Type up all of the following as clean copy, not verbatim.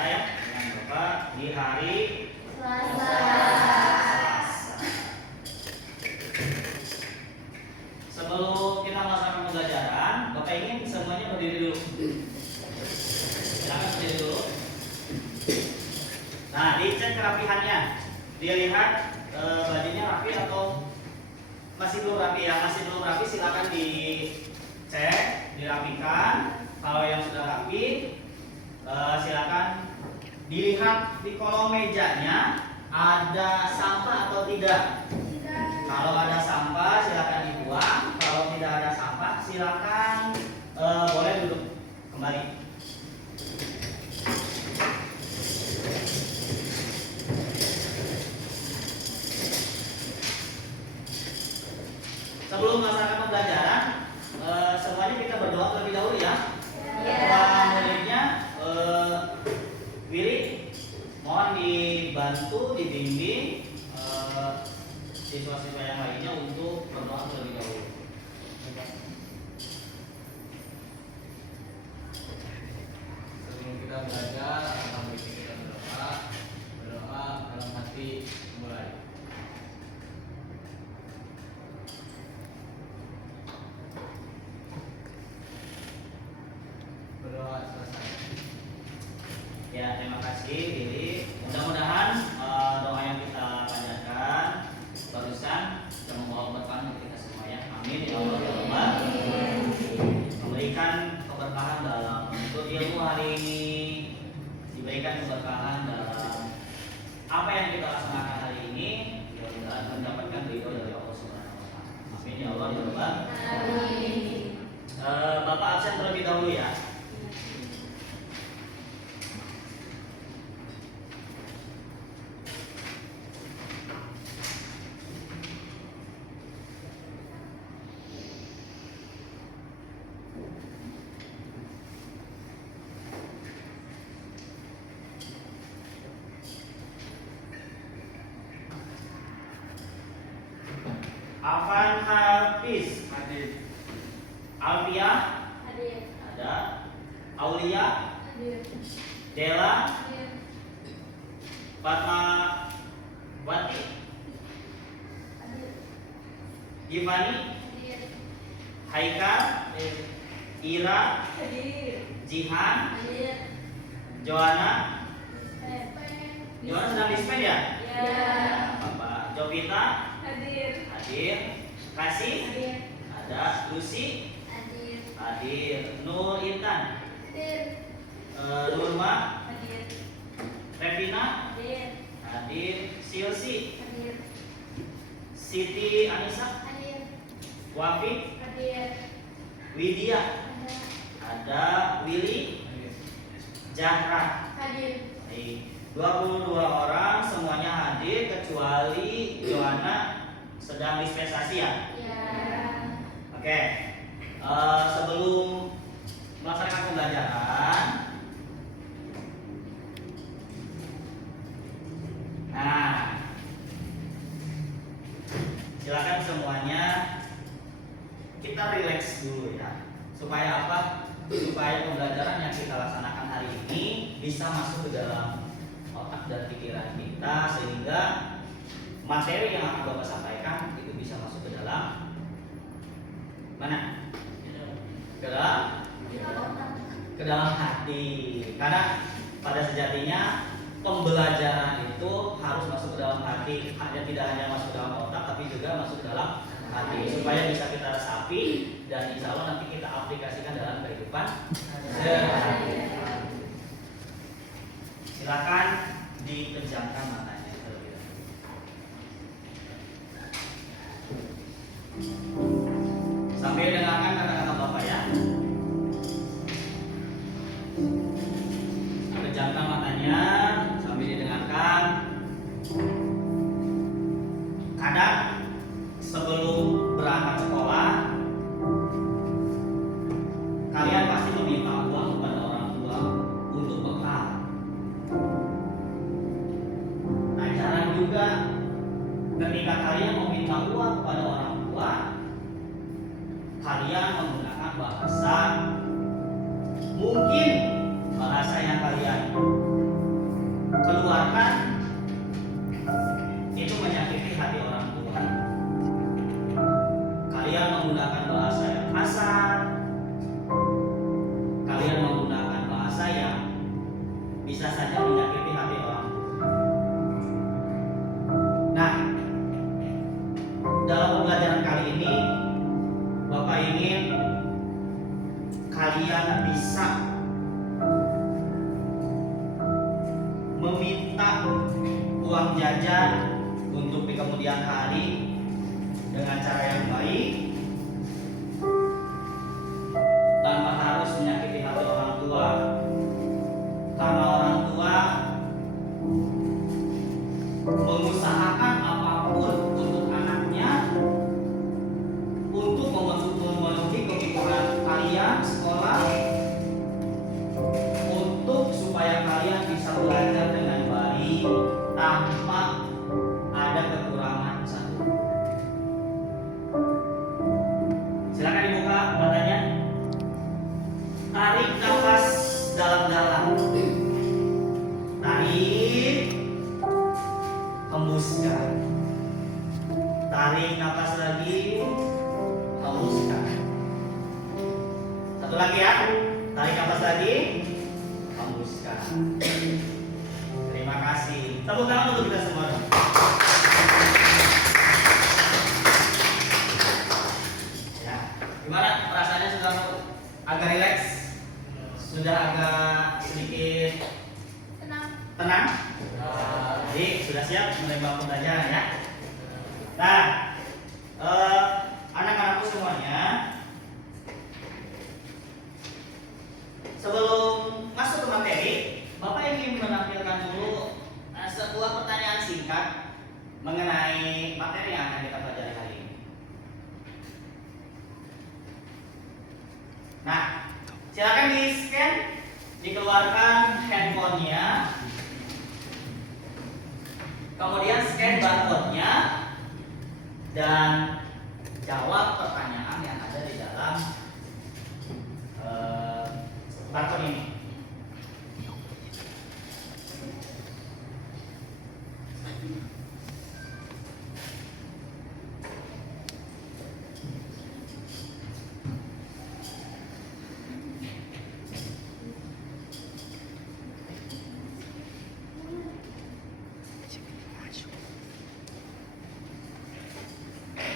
saya ya dengan Bapak di hari Selasa. Sebelum kita melaksanakan pembelajaran, Bapak ingin semuanya berdiri dulu. Silakan berdiri dulu. Nah, dicek kerapihannya. Dilihat bajunya rapi atau masih belum rapi ya. Masih belum rapi silakan dicek, dirapikan. Kalau yang sudah rapi, silakan dilihat di kolong mejanya ada sampah atau tidak. Kalau ada sampah silakan dibuang. Kalau tidak ada sampah silakan boleh duduk kembali. Sebelum melaksanakan pembelajaran, semuanya kita berdoa terlebih dahulu ya. Muridnya Willy, mohon dibantu, dibimbing siswa-siswa yang lainnya untuk berdoa terlebih dahulu. Sebelum kita belajar, akan kita berdoa dalam hati mulai. Berdoa selesai. Ya, terima kasih Willy. Mudah-mudahan doa yang kita panjatkan barusan bisa membawa keberkahan untuk kita semua ya. Amin ya Allah ya Rabbal. Memberikan keberkahan dalam menuntut ilmu hari ini, diberikan keberkahan dalam apa yang kita laksanakan hari ini, mudah-mudahan mendapatkan ridho dari Allah Subhanahu wa taala. Amin ya Allah ya Rabbal. Bapak absen terlebih dahulu ya. Afan Hafiz Hadir. Alfia ada, Aulia, Dela, Fatma Wati, Givani, Haikal, Ira, Jihan, Joanna. Joanna sedang dispen ya? Bapak Jovita hadir, Kasih ada, Lucy hadir, Nur Intan, Nurma, Revina hadir, Silsi, Siti Anissa, Wafik, Widya ada, Willy, Zahra. Baik, 22 orang semuanya hadir kecuali Joanna sedang dispensasi ya. Oke, sebelum melaksanakan pembelajaran, nah, silakan semuanya kita rileks dulu ya. Supaya apa? Supaya pembelajaran yang kita laksanakan hari ini bisa masuk ke dalam otak dan pikiran kita, sehingga materi yang akan Bapak sampaikan itu bisa masuk ke dalam mana? Ke dalam hati. Karena pada sejatinya pembelajaran itu harus masuk ke dalam hati. Tidak hanya masuk ke dalam otak, tapi juga masuk ke dalam hati, supaya bisa kita resapi dan insya Allah nanti kita aplikasikan dalam kehidupan sehari-hari. Silakan dipejamkan matanya terlebih dahulu. Sambil dengarkan kata-kata Bapak ya. Pejamkan matanya sambil didengarkan. Kadang sebelum berangkat sekolah, kalian pasti meminta uang kepada orang tua untuk bekal. bisa saja menyakiti hati orang. Nah, dalam pembelajaran kali ini Bapak ingin kalian bisa meminta uang jajan untuk di kemudian hari dengan cara yang baik tanpa harus menyakiti hati orang tua, karena orang tua mengusahakan apapun untuk anaknya untuk memenuhi kebutuhan kalian sekolah, untuk supaya kalian bisa belajar dengan baik tanpa ada kekurangan satu. Silakan dibuka matanya. Tarik nafas dalam-dalam. Tarik, hembuskan. Tarik nafas lagi, hembuskan. Satu lagi ya. Tarik nafas lagi, hembuskan. Terima kasih. Tepuk tangan untuk kita semua dong. Ya, gimana perasaannya, sudah agak rileks? Sudah agak sedikit tenang? Jadi sudah siap menerima pembelajaran ya? Nah, anak-anakku semuanya, sebelum masuk ke materi, Bapak ingin menampilkan dulu sebuah pertanyaan singkat mengenai materi yang akan kita pelajari hari ini. Nah, silakan di scan, dikeluarkan handphonenya, kemudian scan barcode-nya dan jawab pertanyaan yang ada di dalam barcode ini.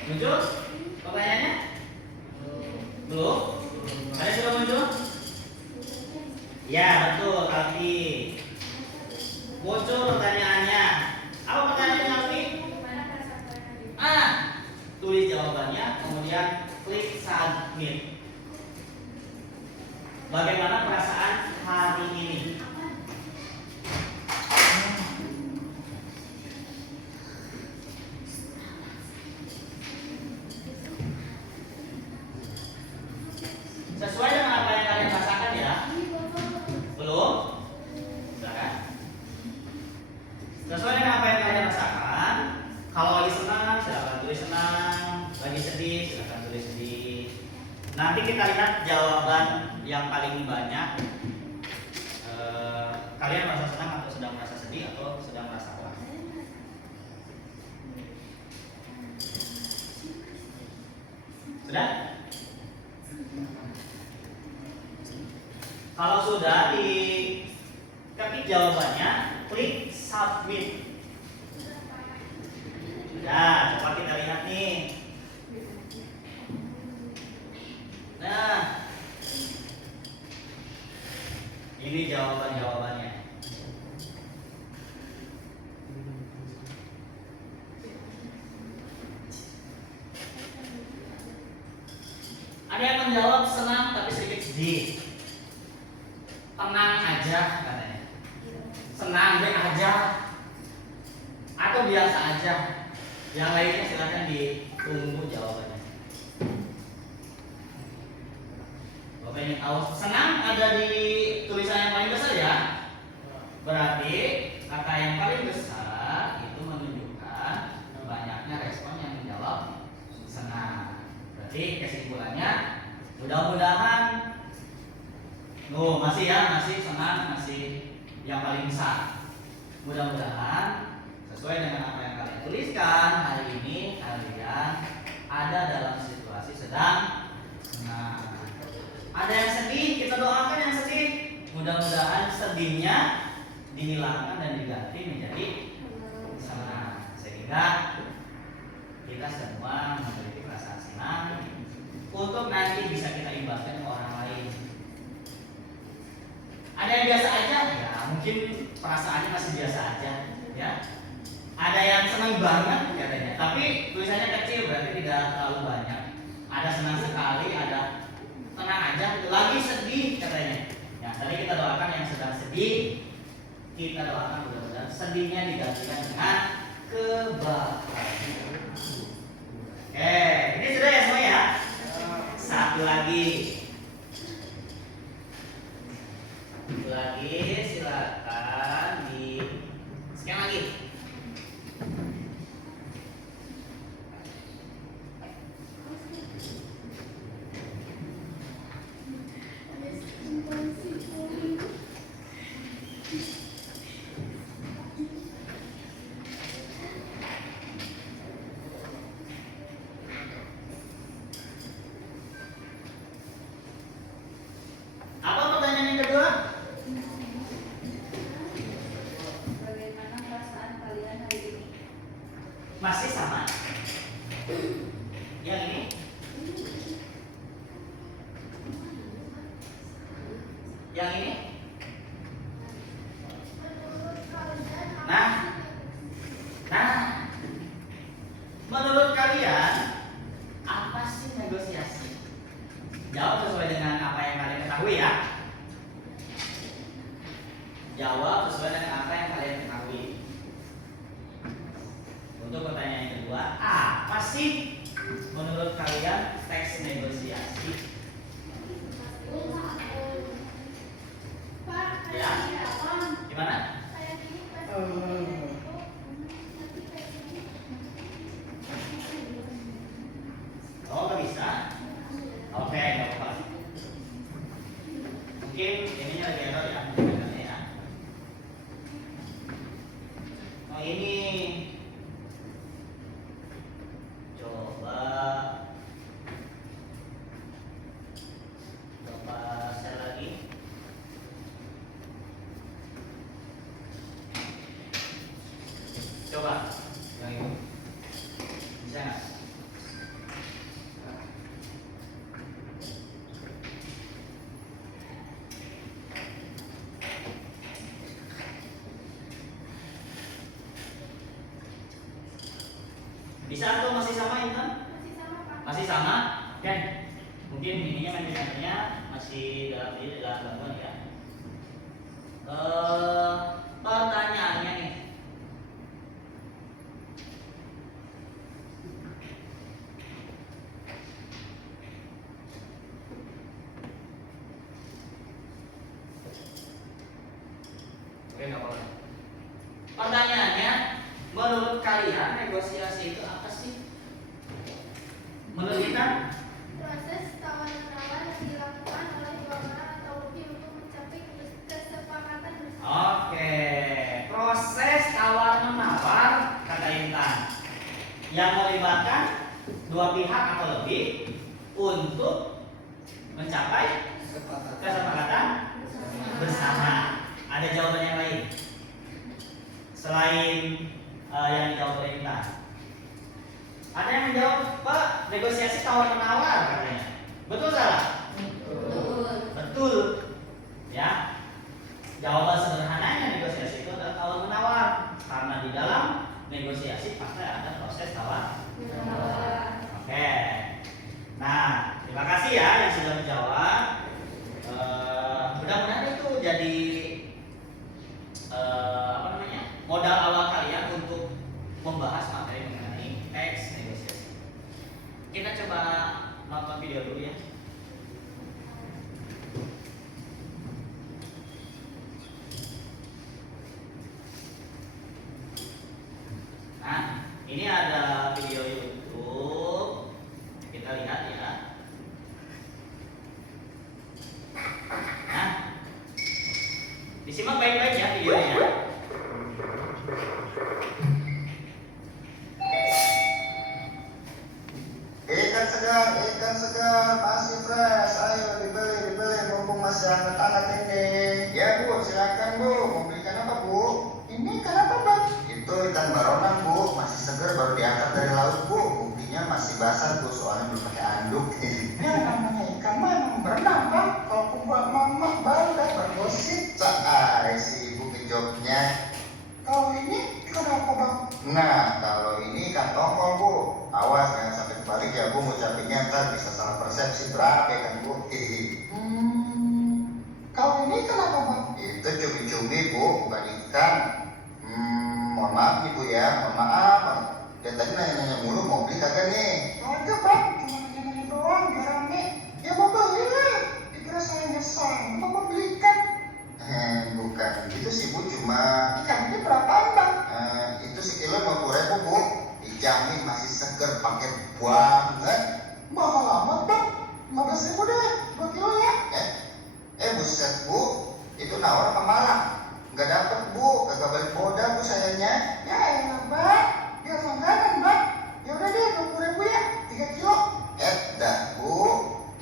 Muncul pertanyaannya? Belum? Ada sudah muncul? Ya betul, Alfi. Muncul pertanyaannya. Apa pertanyaannya, Alfi? Tulis jawabannya, kemudian klik submit. Bagaimana perasaan hari ini? Sesuai dengan apa yang kalian rasakan ya? Belum? Sudah kan? Sesuai dengan apa yang kalian rasakan. Kalau lagi senang, silakan tulis senang. Lagi sedih, silakan tulis sedih. Nanti kita lihat jawaban yang paling banyak. Kalian merasa senang atau sedang merasa sedih atau sedang merasa kelas? Sudah? Kalau sudah, diketik jawabannya, klik submit. Sudah, coba kita lihat nih. Nah, ini jawaban-jawabannya. Ada yang menjawab senang tapi sedikit sedih. Tenang aja katanya. Senang baik aja. Atau biasa aja. Yang lainnya silakan ditunggu jawabannya. Bapak ingin tahu senang ada di tulisan yang paling besar ya. Berarti kata yang paling besar itu menunjukkan banyaknya respon yang menjawab senang. Berarti kesimpulannya mudah-mudahan masih ya, masih senang, masih yang paling besar. Mudah-mudahan sesuai dengan apa yang kalian tuliskan hari ini, kalian ada dalam situasi sedang senang. Ada yang sedih, kita doakan yang sedih. Mudah-mudahan sedihnya dihilangkan dan diganti menjadi senang, sehingga kita semua memiliki perasaan senang untuk nanti bisa kita ibaratkan ke orang lain. Ada yang biasa aja, ya mungkin perasaannya masih biasa aja, ya. Ada yang senang banget katanya, tapi tulisannya kecil berarti tidak terlalu banyak. Ada senang sekali, ada tenang aja, lagi sedih katanya. Ya, tadi kita doakan yang sedang sedih, kita doakan mudah-mudahan sedihnya digantikan dengan kebahagiaan. Oke, ini sudah ya semua ya. Satu lagi, silakan di scan lagi. Apa pertanyaan yang kedua? Bagaimana perasaan kalian hari ini? Masih sama. Yang ini? Yang ini? Nah, menurut kalian apa sih negosiasi? Jawab sesuai dengan apa yang kalian ketahui ya. Jawab sesuai dengan apa yang kalian ketahui. Untuk pertanyaan yang kedua, apa sih menurut kalian teks negosiasi? Ya, gimana? Oh, nggak bisa? Oke, nggak apa-apa. Mungkin ininya lagi error ya. Oh ini, coba share lagi. Coba yang ini bisa nggak? Bisa atau masih sama Intan? Masih sama? Oke. Mungkin ininya manajemennya masih dalam gangguan ya. Pertanyaannya nih. Oke, nggak apa-apa. Pertanyaannya, menurut kalian negosiasi itu apa sih? Menurut kita? Proses tawar-menawar yang dilakukan oleh dua orang atau lebih untuk mencapai kesepakatan bersama. Oke, proses tawar-menawar kata Intan yang melibatkan dua pihak atau lebih untuk mencapai kesepakatan bersama. Ada jawaban yang lain selain yang dijawab oleh Intan? Ada yang menjawab, Pak, negosiasi tawar-menawar katanya. Betul salah? Betul. Ya. Jawaban sederhananya negosiasi itu adalah tawar-menawar, karena di dalam negosiasi pasti ada proses tawar-menawar. Oke. Nah, terima kasih ya yang sudah menjawab. Mudah-mudahan itu jadi modal awal kalian untuk membahas materi mengenai teks negosiasi. Kita coba nonton video dulu ya. Nah, ini ada video YouTube. Kita lihat ya. Nah, disimak baik-baik ya videonya. Ikan segar, masih fresh. Ayo dibeli, mumpung masih hangat-hangat ini. Ya Bu, silakan Bu. Mau belikan apa Bu? masih basah tuh soalnya belum pakai anduk. Ya namanya ikan mah emang berenang bang. Kalau buat mama baru dah bergosip. Cai si ibu kejawabnya. Kalau ini kenapa bang? Nah kalau ini ikan tongkol bu. Awas jangan sampai kebalik ya bu, ngucapinnya ntar bisa salah persepsi berapa kan bu. Kalau ini kenapa bang? Itu cumi-cumi bu, bukan ikan. Mohon maaf nih bu ya, mohon maaf bang. Dia tadi nanya-nanya mulu mau beli kagak nih? Kagak bang, cuma nanya-nanya doang biar rame. Ya mau beli lah, dikira saya nyesal, mau belikan. Bukan gitu sih bu, cuma ikan ini berapaan bang? Itu sekilo 50.000 bu. Dijamin masih seger, pakai banget. Mahal amat bang, 15.000 deh, 2 kilo ya. Buset bu, itu nawar apa malah? Nggak dapet bu, kagak balik modal bu sayanya. Ya enak bang, biar langganan bang. Ya udah deh 20.000 ya, 3 kilo. Dah bu,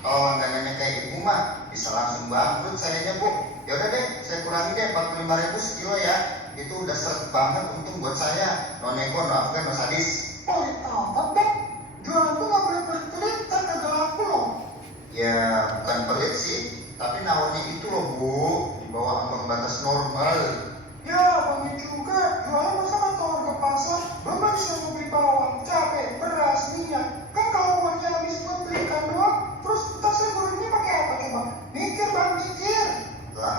kalau langganannya kayak ibu mah bisa langsung bangkrut sayanya bu. Ya udah deh, saya kurangi deh 45.000 sekilo ya. Itu udah seret banget untung buat saya. No nego, no afgan, no sadis. Pelit amat bang, jualan tuh nggak boleh pelit-pelit, kan kagak laku loh. Ya bukan pelit sih, tapi nawarnya itu loh bu, di bawah ambang batas normal. Ya bang juga, jualan masa kan kalau harga pasar, belum lagi saya mau beli bawang, cabai, beras, minyak. Kan kalau uangnya habis buat beli ikan doang, terus ntar saya gorengnya pakai apa coba? Mikir bang, mikir. Lah,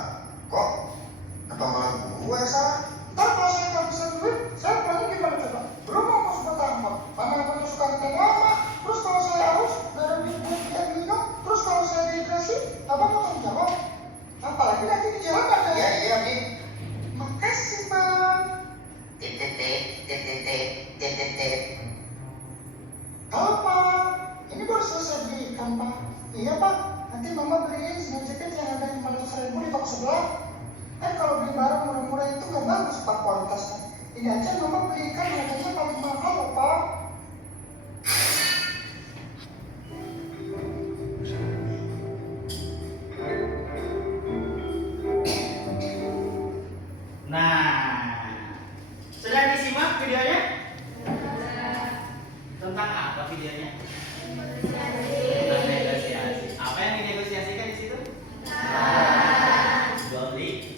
kok? Apa malah gue yang salah? Ntar kalau saya nggak bisa duit, saya pulangnya gimana coba? Belum mau masuk ke tambang, mana suka ngeteng lama. Terus kalau saya haus, gak ada duit buat beli minum. Terus kalau saya dehidrasi, abang mau tanggung jawab. Apalagi nanti di jalan ada. Iya nih. Makasih bang. Halo pak, ini baru selesai beli ikan pak. Iya pak, nanti mama beliin sandal jaket yang ada 500.000 di toko sebelah. Kan kalau beli barang murah-murah itu gak bagus pak kualitasnya. Ini aja mama beli ikan harganya paling mahal loh pak. Nah, sudah disimak videonya? Tentang apa videonya? Tentang negosiasi. Apa yang dinegosiasikan di situ? Jual beli.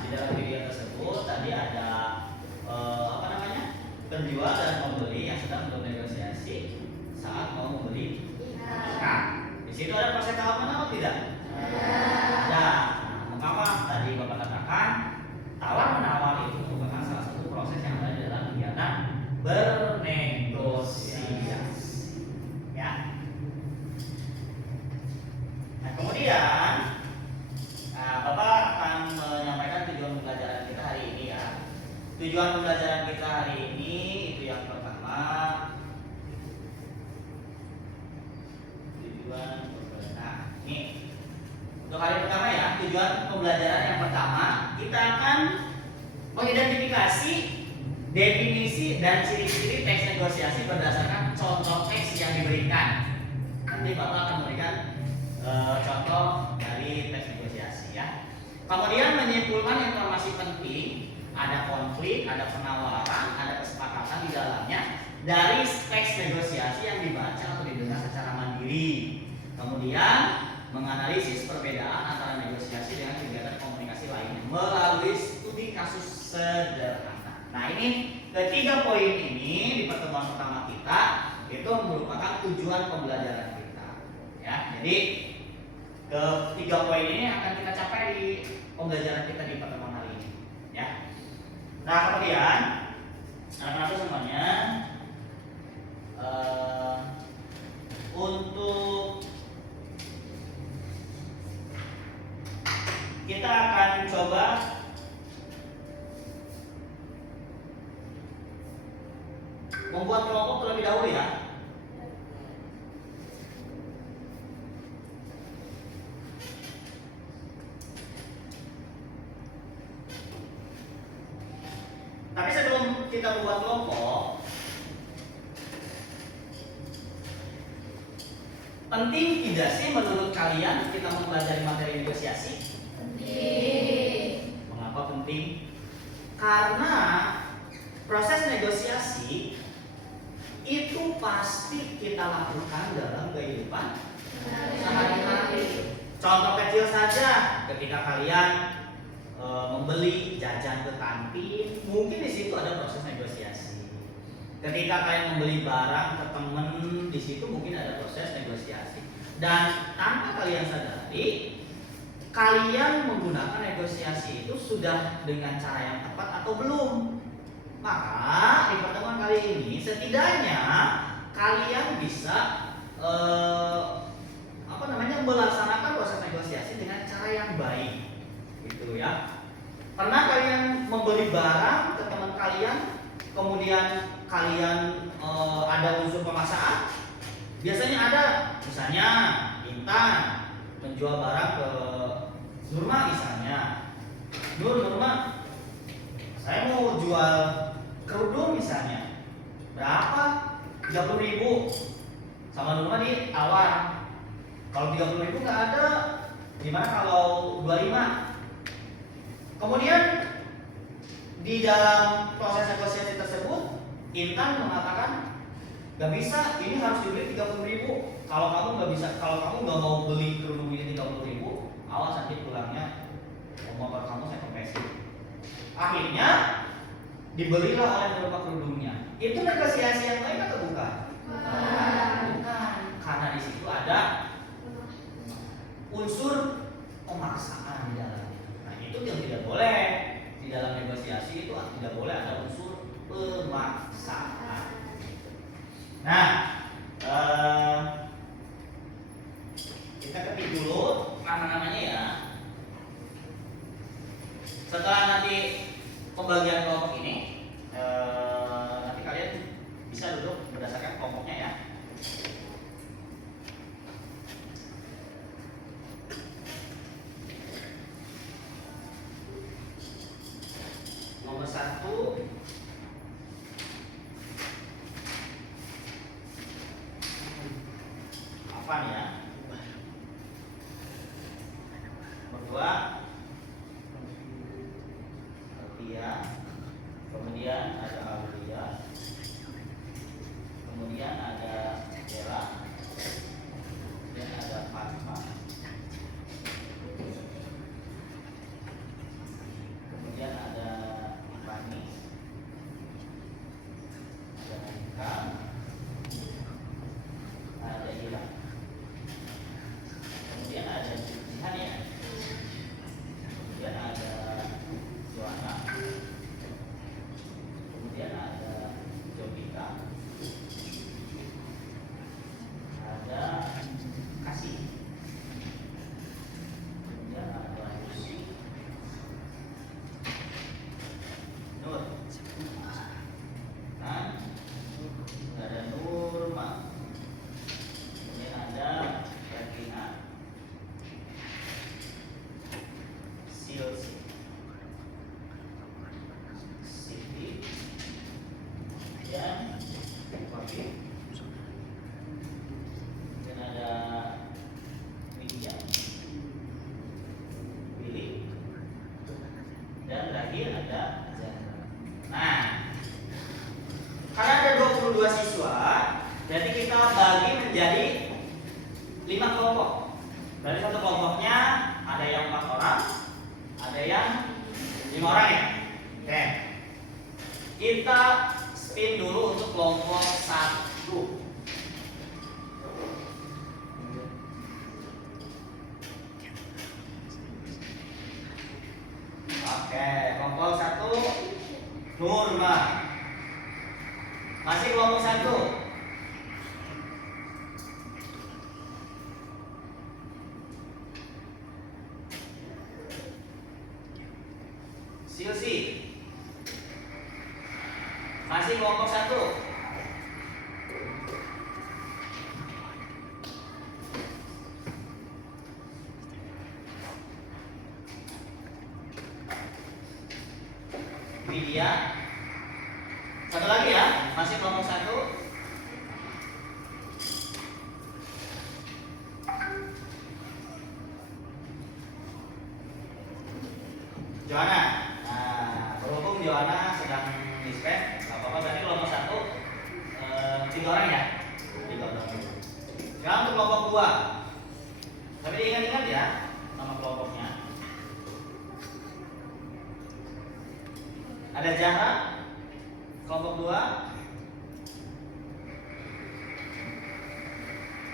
Di dalam video tersebut tadi ada penjual dan pembeli yang sedang bernegosiasi saat mau membeli ikan. Di situ ada proses tawaran atau tidak? Ada. Mengapa tadi Bapak katakan tawar-menawar itu merupakan salah satu proses yang ada di dalam kegiatan bernegosiasi. Ya. Nah, kemudian Bapak akan menyampaikan tujuan pembelajaran kita hari ini ya. Tujuan pembelajaran kita hari ini itu yang pertama. Nah, ini untuk hari pertama ya, tujuan pembelajaran yang pertama kita akan mengidentifikasi definisi dan ciri-ciri teks negosiasi berdasarkan contoh teks yang diberikan. Nanti Bapak akan memberikan contoh dari teks negosiasi ya. Kemudian menyimpulkan informasi penting, ada konflik, ada penawaran, ada kesepakatan di dalamnya dari teks negosiasi yang dibaca atau didengar secara mandiri. Kemudian menganalisis perbedaan antara negosiasi dengan kegiatan komunikasi lainnya melalui studi kasus sederhana. Nah, ini ketiga poin ini di pertemuan pertama kita itu merupakan tujuan pembelajaran kita. Ya, jadi ketiga poin ini akan kita capai di pembelajaran kita di pertemuan hari ini. Ya. Nah, kemudian anak-anak semuanya untuk kita akan coba membuat kelompok terlebih dahulu ya. Tapi sebelum kita membuat kelompok, penting tidak sih menurut kalian kita mempelajari materi negosiasi? Penting. Mengapa penting? Karena proses negosiasi itu pasti kita lakukan dalam kehidupan sehari-hari. Contoh kecil saja, ketika kalian membeli jajan ke kantin, mungkin di situ ada proses negosiasi. Ketika kalian membeli barang ke temen, di situ mungkin ada proses negosiasi. Dan tanpa kalian sadari, kalian menggunakan negosiasi itu sudah dengan cara yang tepat atau belum. Maka di pertemuan kali ini setidaknya kalian bisa melaksanakan proses negosiasi dengan cara yang baik, gitu ya. Pernah kalian membeli barang ke teman kalian, kemudian kalian ada unsur pemaksaan? Biasanya ada, misalnya Intan menjual barang ke Nurma misalnya. Nurma, saya mau jual kerudung misalnya. Berapa? 30.000. Sama Nurma ditawar. Kalau 30.000 nggak ada, gimana kalau 25? Kemudian di dalam proses negosiasi tersebut, Intan mengatakan nggak bisa, ini harus dibeli 30.000. Kalau kamu nggak bisa, kalau kamu nggak mau beli kerudung ini 30.000, awas nanti pulangnya motor kamu saya kempesin. Akhirnya dibelilah oleh Nurma kerudungnya. Itu negosiasi yang baik atau bukan? Bukan. Karena di situ ada unsur pemaksaan di dalamnya. Nah, itu yang tidak boleh. Di dalam negosiasi itu tidak boleh ada unsur pemaksaan. Nah, kita ketik dulu nama-namanya ya. Setelah nanti pembagian kelompok ini, nanti kalian bisa duduk berdasarkan kelompoknya ya. Nomor 1 apa nih ya? Nomor 2 Alfia, kemudian ada Aulia, kemudian ada Bella, kemudian ada Fatma, kemudian ada Fani, ada Nika, ada Ira, kemudian ada Jihan ya, kemudian ada Joanna, kemudian ada Jovita, ada Kasih, kemudian ada Lucy, Nur, dan ada Nurma, kemudian ada Katrina, Silsi, Siti, dan Wafi, dan ada Widya, Willy, dan terakhir ada Zahra. Nah, karena ada 22 siswa, jadi kita bagi menjadi 5 kelompok. Berarti satu kelompoknya ada yang 4 orang, ada yang 5 orang ya. Oke. Kita spin dulu untuk kelompok 1. Oke, kelompok 1 Nurma. Masih kelompok 1. Silsi. Masih kelompok 1. Widya. Satu lagi ya, masih kelompok 1. Joanna. Nah, berhubung Joanna sedang dispen, nggak apa-apa. Berarti kelompok 1 3 orang ya? 3 orang. Sekarang untuk kelompok 2. Tapi diingat-ingat ya nama kelompoknya. Ada Zahra, kelompok 2.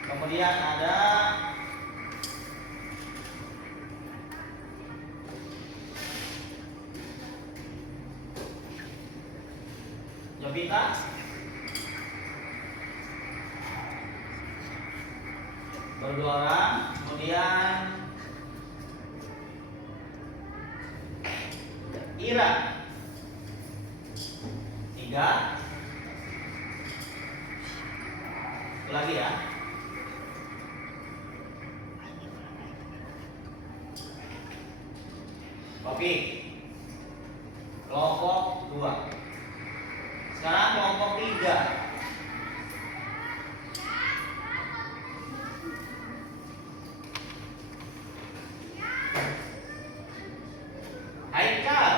Kemudian ada Jovita, baru 2 orang. Kemudian Ira, 3. Satu lagi ya. Oke, kelompok 2. Sekarang kelompok 3. Haikal,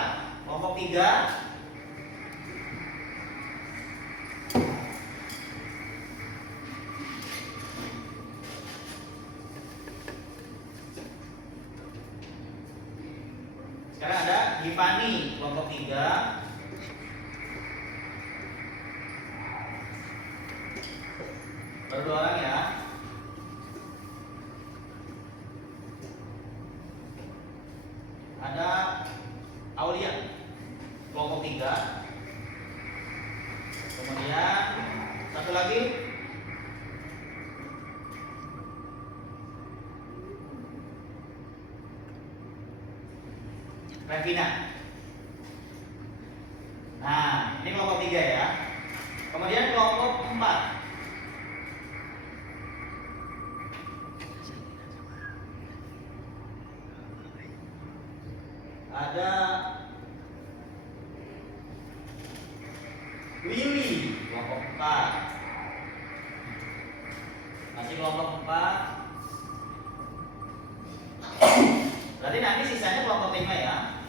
kelompok 3. Sekarang ada Gipani, kelompok 3. Baru 2 orang ya. Ada Aulia, kelompok 3. Kemudian satu lagi Revina. Nah, ini kelompok 3 ya. Kemudian kelompok 4. Ada Willy, kelompok 4. Masih kelompok 4. Berarti nanti sisanya kelompok 5 ya.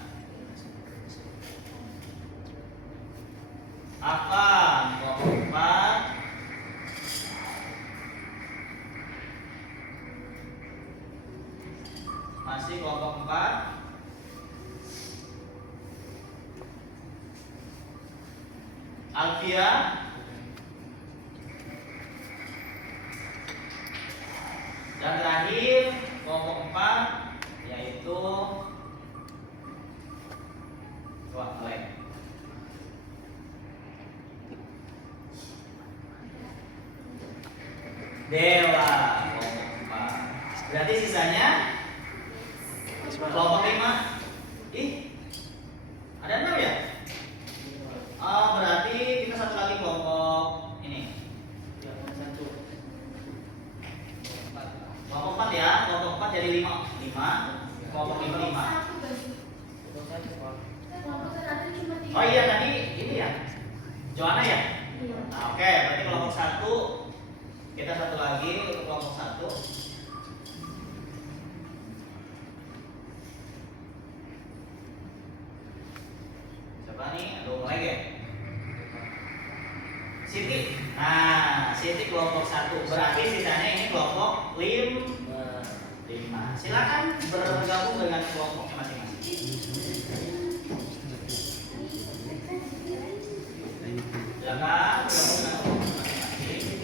Afan, kelompok 4. Masih kelompok 4. Alfia, dan terakhir kelompok 4 yaitu Alek. Dewa, kelompok 4. Berarti sisanya kelompok 5. Ih, ada 6 ya? Oh, berarti kita satu lagi kelompok ini. Kelompok 4 ya, kelompok 4 jadi 5. Kelompok 5 5. Oh iya tadi ini ya. Joanna ya? Nah, oke, berarti kelompok 1 kita satu lagi untuk kelompok 1. Siapa nih? Aduh, mulai ya. Siti. Nah, Siti kelompok 1. Berarti sisanya ini kelompok 5. Silakan bergabung dengan kelompoknya masing-masing. Silakan bergabung dengan kelompoknya masing-masing.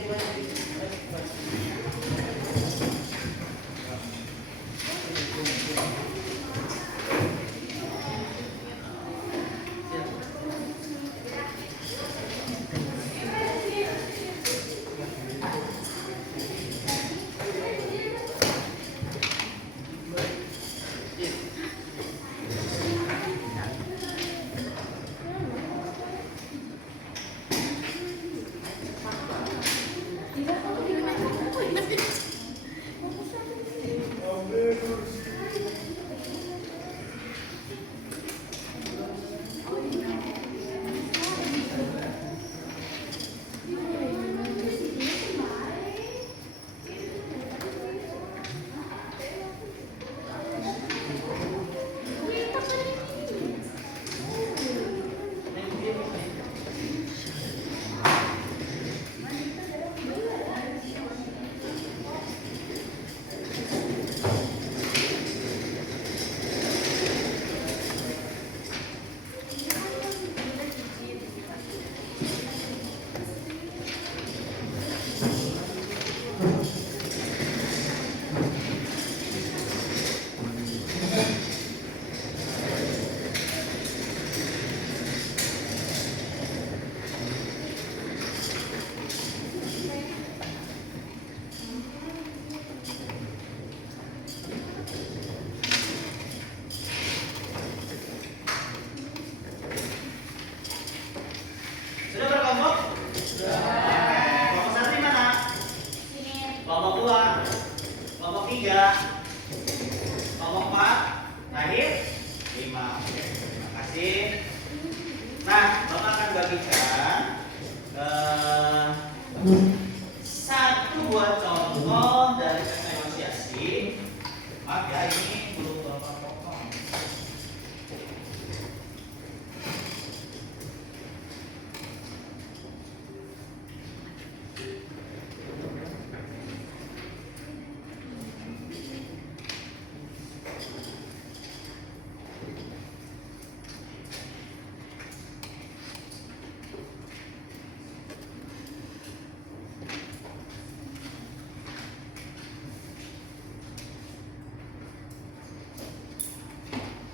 kasih. Nah, Bapak akan bagikan satu buah contoh dari tes negosiasi. Maaf ya, ini belum Bapak potong.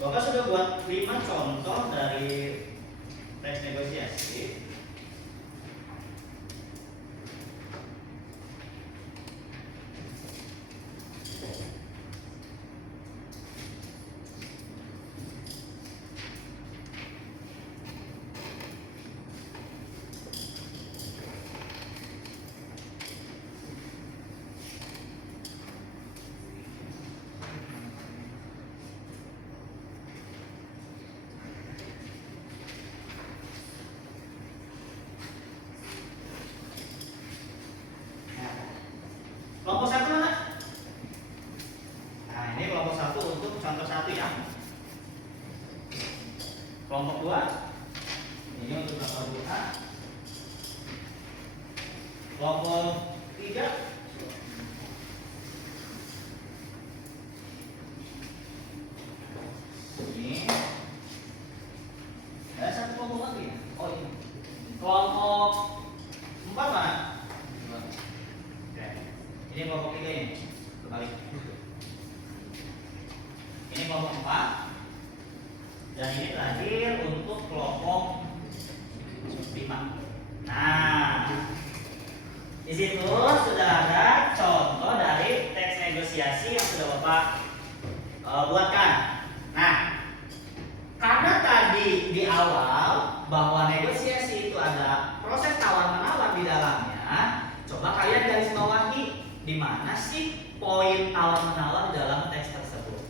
Bapak sudah buat 5 contoh dari tes negosiasi. Kelompok 1 mana? Nah, ini kelompok 1 untuk contoh 1 ya. Kelompok 2 ini untuk contoh 2. Kelompok 3 ini. Ada satu kelompok lagi ya? Oh ini. Kelompok 4 mana? Oke. Ini kelompok 3 ini. Kembali. Ini kelompok 4. Dan ini terakhir untuk kelompok 5. Nah, di situ sudah ada contoh dari teks negosiasi yang sudah Bapak buatkan. Nah, karena tadi di awal bahwa negosiasi itu ada proses tawar-menawar di dalamnya, coba kalian garis bawahi di mana sih poin tawar-menawar dalam teks tersebut.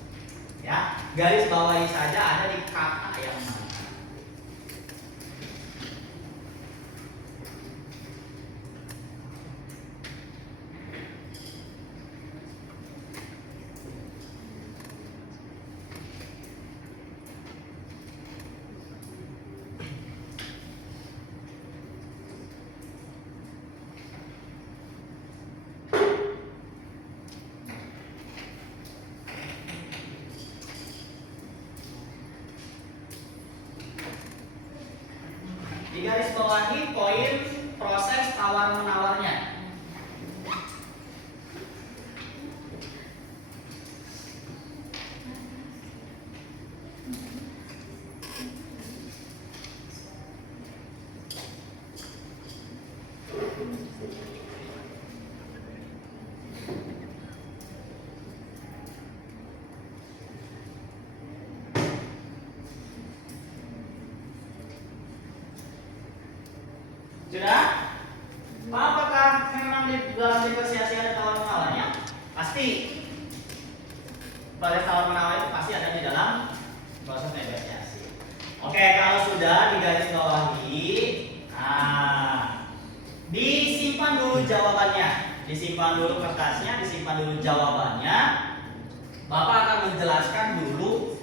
Ya, garis bawahi saja ada di kata yang mana. Di garis bawahi poin proses tawar-menawarnya. Sudah? Apakah memang di dalam negosiasi ada tawar-menawarnya? Pasti. Proses tawar-menawar itu pasti ada di dalam proses negosiasi. Oke, kalau sudah di garis bawahi, nah, disimpan dulu jawabannya, disimpan dulu kertasnya, disimpan dulu jawabannya. Bapak akan menjelaskan dulu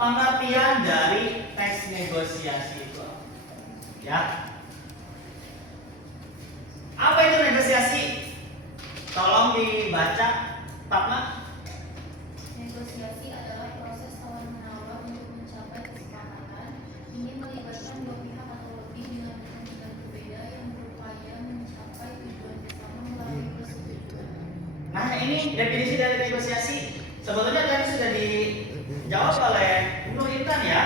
pengertian dari teks negosiasi itu. Ya. Apa itu negosiasi? Tolong dibaca, Fatma. Negosiasi adalah proses tawar-menawar untuk mencapai kesepakatan. Ini melibatkan dua pihak atau lebih dengan kepentingan berbeda yang berupaya mencapai tujuan bersama melalui persetujuan. Nah, ini definisi dari negosiasi. Sebetulnya tadi sudah dijawab oleh Nur Intan ya,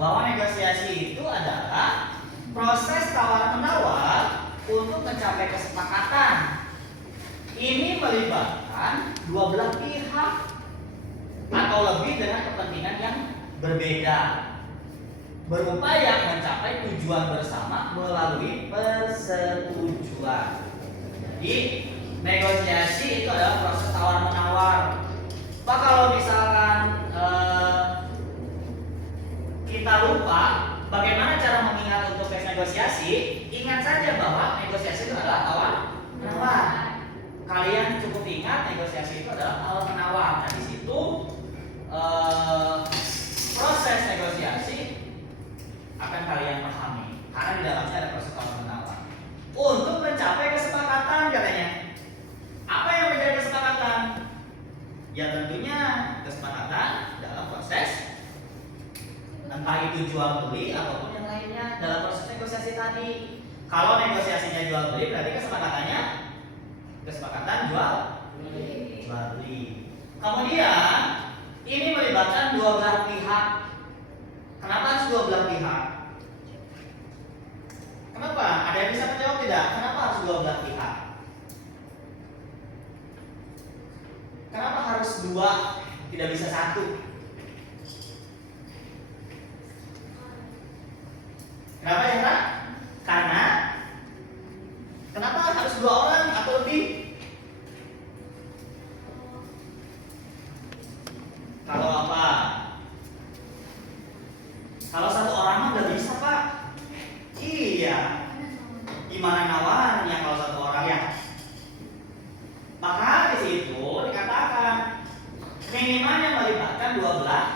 bahwa negosiasi itu adalah proses tawar-menawar untuk mencapai kesepakatan. Ini melibatkan dua belah pihak atau lebih dengan kepentingan yang berbeda, berupaya mencapai tujuan bersama melalui persetujuan. Jadi negosiasi itu adalah proses tawar-menawar. Pak, kalau misalkan kita lupa bagaimana cara mengingat untuk teks negosiasi, ingat saja bahwa negosiasi itu adalah tawar menawar. Kalian cukup ingat negosiasi itu adalah tawar menawar. Nah, di situ proses negosiasi akan kalian pahami karena di dalamnya ada proses tawar menawar untuk mencapai kesepakatan katanya. Apa yang menjadi kesepakatan? Ya tentunya kesepakatan dalam proses entah itu jual beli ataupun yang lainnya dalam proses negosiasi tadi. Kalau negosiasinya jual beli berarti kesepakatannya kesepakatan jual beli. Kemudian ini melibatkan dua belah pihak. Kenapa harus dua belah pihak? Kenapa? Ada yang bisa menjawab tidak? Kenapa harus dua belah pihak? Kenapa harus dua? Tidak bisa satu? Kenapa ya Kak? Karena kenapa harus dua orang atau lebih? Kalau apa? Kalau satu orang mah nggak bisa Pak. Iya. Gimana nawarnya kalau satu orang ya? Maka di situ dikatakan minimalnya melibatkan dua belah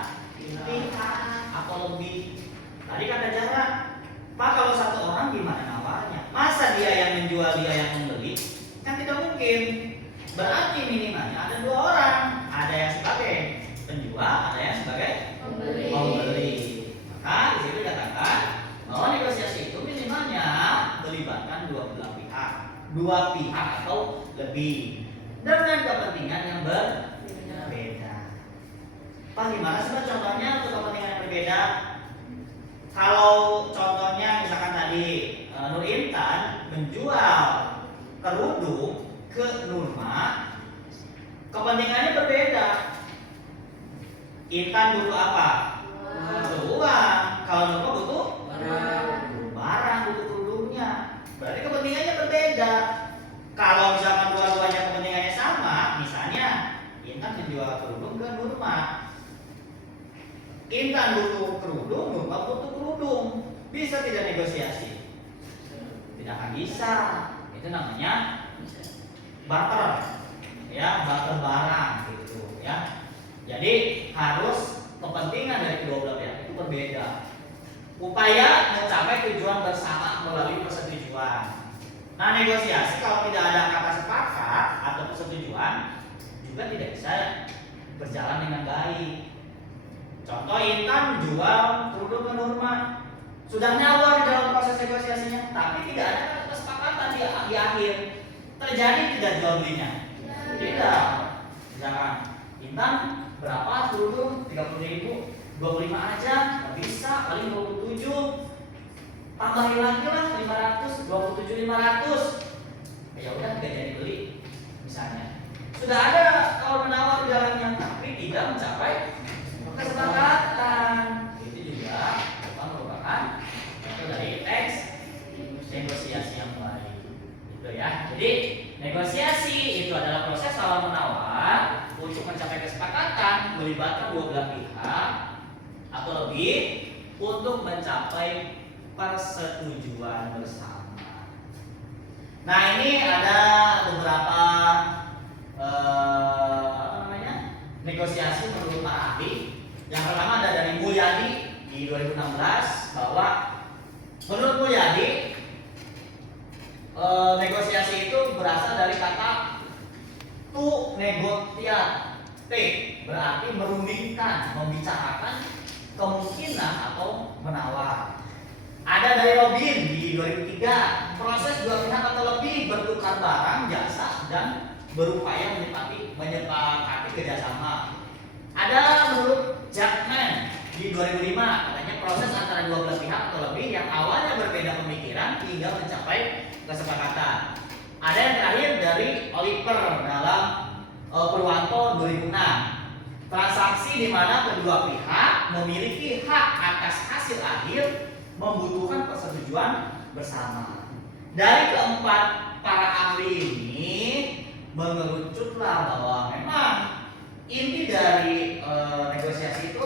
pihak atau lebih. Tadi kata jarak. Pak kalau satu orang gimana nawarnya? Masa dia yang menjual dia yang membeli? Kan tidak mungkin. Berarti minimalnya ada dua orang. Ada yang sebagai penjual, ada yang sebagai pembeli. Maka di situ dikatakan bahwa negosiasi itu minimalnya melibatkan dua belah pihak, dua pihak atau lebih dengan kepentingan yang berbeda. Pak gimana sih Pak contohnya untuk kepentingan yang berbeda? Kalau contohnya misalkan tadi Nur Intan menjual kerudung ke Nurma, kepentingannya berbeda. Intan butuh apa? Butuh uang. Kalau Nurma butuh barang, butuh kerudungnya. Berarti kepentingannya berbeda. Kalau misalkan dua-duanya kepentingannya sama, misalnya Intan menjual kerudung ke Nurma. Intan butuh kerudung, Nurma butuh kerudung. Bisa tidak negosiasi? Tidak akan bisa. Itu namanya barter. Ya, barter barang gitu ya. Jadi harus kepentingan dari kedua belah pihak itu berbeda. Upaya mencapai tujuan bersama melalui persetujuan. Nah, negosiasi kalau tidak ada kata sepakat atau persetujuan juga tidak bisa berjalan dengan baik. Contoh Intan jual kerudung ke Nurma, sudah nyawar di dalam proses negosiasinya, tapi tidak ada kesepakatan di akhir. Terjadi tidak jual belinya? Tidak. Misalkan Intan berapa kerudung? 30.000, 25 aja, nggak bisa, paling 27. Tambahin lagi lah 500, 27 500. Ya udah nggak jadi beli misalnya. Sudah ada tawar menawar di dalamnya, tapi tidak mencapai kesepakatan. Itu juga merupakan satu dari teks negosiasi yang baik. Gitu ya. Jadi negosiasi itu adalah proses tawar menawar untuk mencapai kesepakatan melibatkan dua belah pihak atau lebih untuk mencapai persetujuan bersama. Nah, ini ada beberapa negosiasi menurut para ahli. Yang pertama ada dari Mulyadi di 2016 bahwa menurut Mulyadi negosiasi itu berasal dari kata tu negosiate, berarti merundingkan, membicarakan kemungkinan atau menawar. Ada dari Robin di 2003, proses dua pihak atau lebih bertukar barang, jasa dan berupaya menyepakati kerjasama. Ada menurut Jackman di 2005, katanya proses antara dua belah pihak atau lebih yang awalnya berbeda pemikiran hingga mencapai kesepakatan. Ada yang terakhir dari Oliver dalam Purwanto 2006, transaksi di mana kedua pihak memiliki hak atas hasil akhir membutuhkan persetujuan bersama. Dari keempat para ahli ini mengerucutlah bahwa memang inti dari negosiasi itu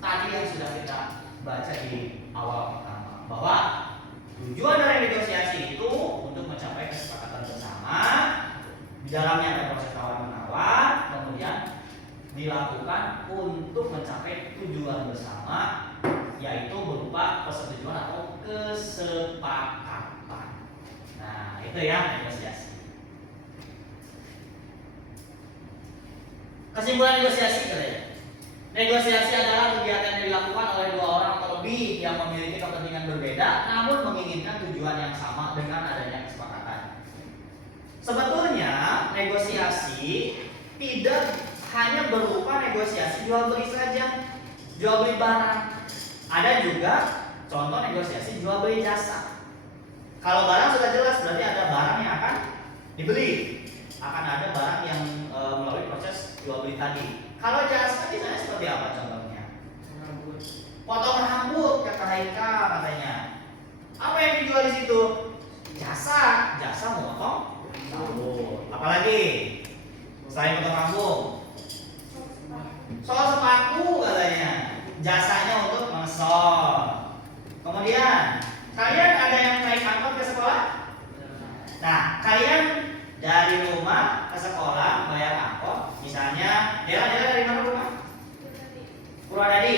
tadi yang sudah kita baca di awal pertama bahwa tujuan dari negosiasi itu untuk mencapai kesepakatan bersama. Di dalamnya ada proses tawar menawar, kemudian dilakukan untuk mencapai tujuan bersama, yaitu berupa persetujuan atau kesepakatan. Nah, itu ya negosiasi. Kesimpulan negosiasi katanya. Negosiasi adalah kegiatan yang dilakukan oleh dua orang atau lebih yang memiliki kepentingan berbeda namun menginginkan tujuan yang sama dengan adanya kesepakatan. Sebetulnya negosiasi tidak hanya berupa negosiasi jual beli saja, jual beli barang. Ada juga contoh negosiasi jual beli jasa. Kalau barang sudah jelas berarti ada barang yang akan dibeli, akan ada barang yang melalui proses jual beli tadi. Kalau jasa misalnya seperti apa contohnya? Potong rambut kata Haika katanya. Apa yang dijual di situ? Jasa, jasa memotong rambut. Apalagi selain potong rambut, sol sepatu katanya. Jasanya untuk mengesol. Kemudian kalian ada yang naik angkot ke sekolah? Nah, kalian dari rumah ke sekolah bayar angkot, misalnya Dela dari mana rumah? Purwodadi.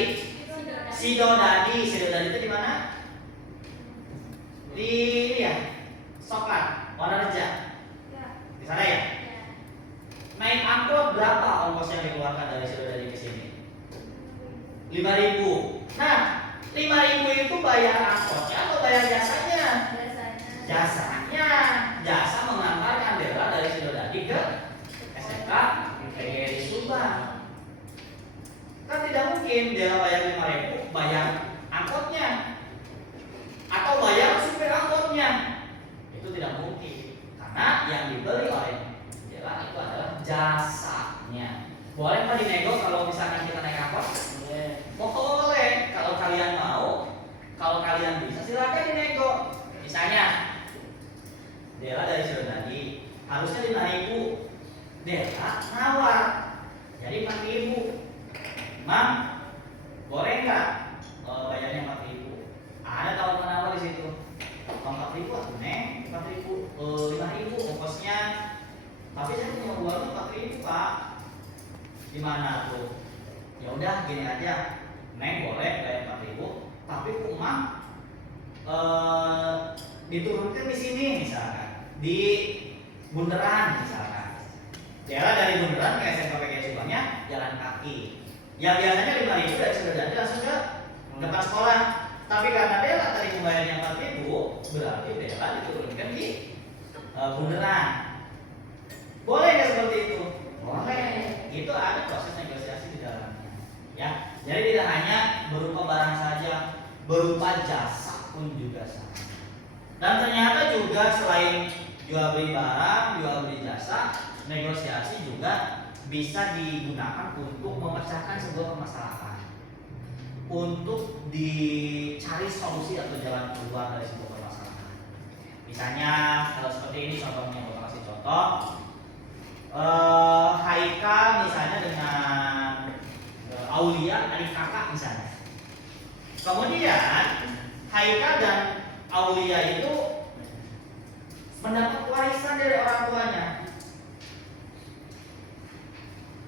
Sidodadi itu di mana? Di ini ya, Soklat, Wonorejo. Di sana ya? Naik angkot berapa ongkos yang dikeluarkan dari Sidodadi ke sini? 5.000. Nah, 5.000 itu bayar angkotnya atau bayar jasanya? Jasanya. Jasa mengantarkan Dela dari Sidodadi ke SMK PGRI Subang. Kan tidak mungkin Dela bayar 5.000 bayar angkotnya atau bayar supir angkotnya. Itu tidak mungkin karena yang dibeli oleh Dela itu adalah jasanya. Boleh Pak dinego kalau misalkan kita naik angkot? Boleh. Kalau kalian mau, kalau kalian bisa silakan dinego. Misalnya Dela dari Sidodadi harusnya 5.000. Dela nawar jadi 4.000. Mam, boleh nggak bayarnya 4.000? Ada tawar menawar di situ. 4.000 atuh neng, 4.000, 5.000 ongkosnya. Tapi saya punya uangnya 4.000 Pak. Gimana tuh? Ya udah gini aja, neng boleh bayar 4.000, tapi Mam diturunkan di sini misalkan di Bundaran misalkan. Dela dari Bundaran ke SMK PGRI Subangnya jalan kaki. Ya biasanya 5.000 dari Sidodadi langsung ke depan sekolah. Tapi karena Dela tadi membayarnya 4.000, berarti Dela diturunkan di Bundaran. Boleh nggak seperti itu? Boleh. Itu ada proses negosiasi di dalamnya. Ya, jadi tidak hanya berupa barang saja, berupa jasa pun juga sama. Dan ternyata juga selain jual beli barang, jual beli jasa, negosiasi juga bisa digunakan untuk memecahkan sebuah permasalahan, untuk dicari solusi atau jalan keluar dari sebuah permasalahan. Misalnya kalau seperti ini contohnya, saya kasih contoh. Haika misalnya dengan Aulia adik kakak misalnya. Kemudian Haika dan Aulia itu mendapat warisan dari orang tuanya.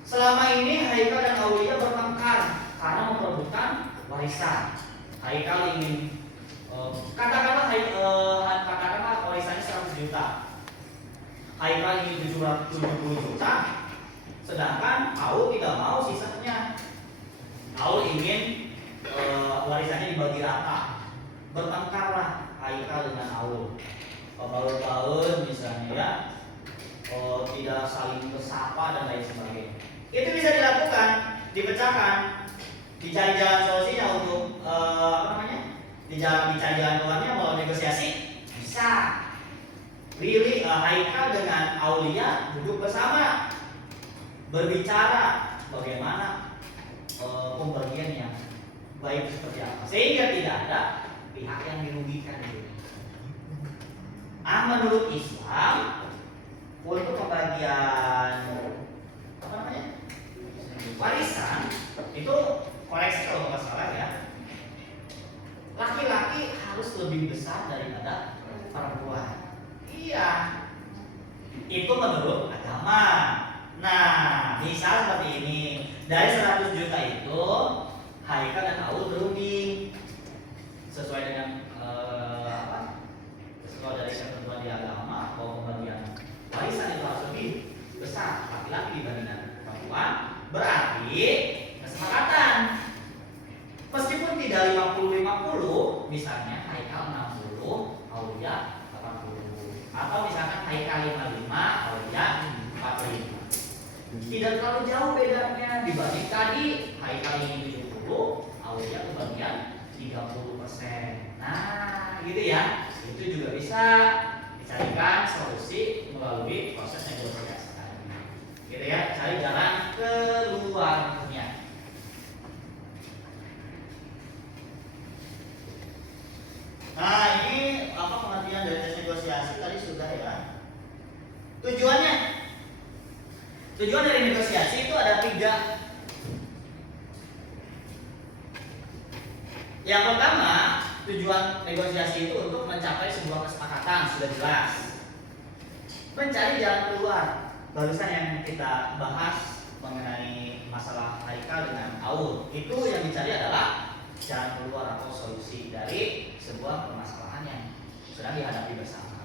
Selama ini Haikal dan Aulia bertengkar karena memperebutkan warisan. Haikal ingin katakanlah warisannya 100 juta. Haikal ingin 770 juta, sedangkan Aul tidak mau sisanya. Aul ingin warisannya dibagi rata. Bertengkarlah Haikal dengan Aul. Baul-baul misalnya ya, tidak saling bersapa dan lain sebagainya. Itu bisa dilakukan, dipecahkan, dicari jalan solusinya untuk dicari jalan keluarnya melalui negosiasi bisa. Willy, Haikal dengan Aulia duduk bersama, berbicara bagaimana pembagiannya baik seperti apa, sehingga tidak ada pihak yang dirugikan. Menurut Islam untuk pembagian warisan itu koreksi kalau nggak salah ya, laki-laki harus lebih besar daripada perempuan. Iya, itu menurut agama. Nah, misal seperti ini, dari 100 juta itu Haikal dan Aul berunding sesuai dengan sesuai dari ketentuan di agama bahwa pembagian warisan itu harus lebih besar laki-laki dibandingkan perempuan. Berarti kesepakatan meskipun tidak 50-50, misalnya Haikal 60, Aulia 80, atau misalkan Haikal 55, Aulia 45. Tidak terlalu jauh bedanya dibanding tadi Haikal ini 70, Aulia kebagian 30%. Nah, gitu ya. Itu juga bisa dicarikan solusi melalui proses negosiasi tadi. Gitu ya, cari jalan keluarnya. Nah, ini apa pengertian dari tes negosiasi tadi sudah ya. Tujuan dari negosiasi itu ada 3. Yang pertama, tujuan negosiasi itu untuk mencapai sebuah kesepakatan, sudah jelas. Mencari jalan keluar. Barusan yang kita bahas mengenai masalah Haikal dengan Aul, itu yang dicari adalah jalan keluar atau solusi dari sebuah permasalahan yang sedang dihadapi bersama.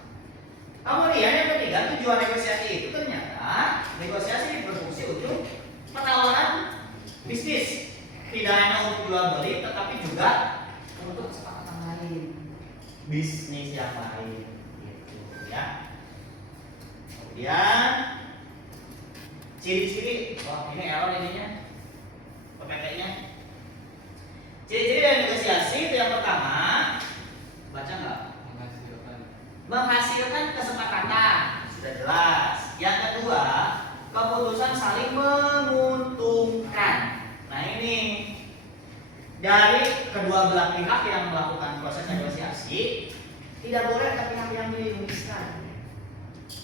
Kemudian yang ketiga, tujuan negosiasi itu ternyata negosiasi berfungsi untuk penawaran bisnis. Tidak hanya untuk jual beli, tetapi juga untuk kesepakatan lain, bisnis yang lain, gitu ya. Kemudian ciri-ciri, ini error ininya, PPT-nya. Ciri-ciri dari negosiasi itu yang pertama, baca nggak? Menghasilkan kesepakatan, sudah jelas. Yang kedua, keputusan saling menguntungkan. Nah ini dari kedua belah pihak yang melakukan proses negosiasi tidak boleh ada pihak yang dirugikan.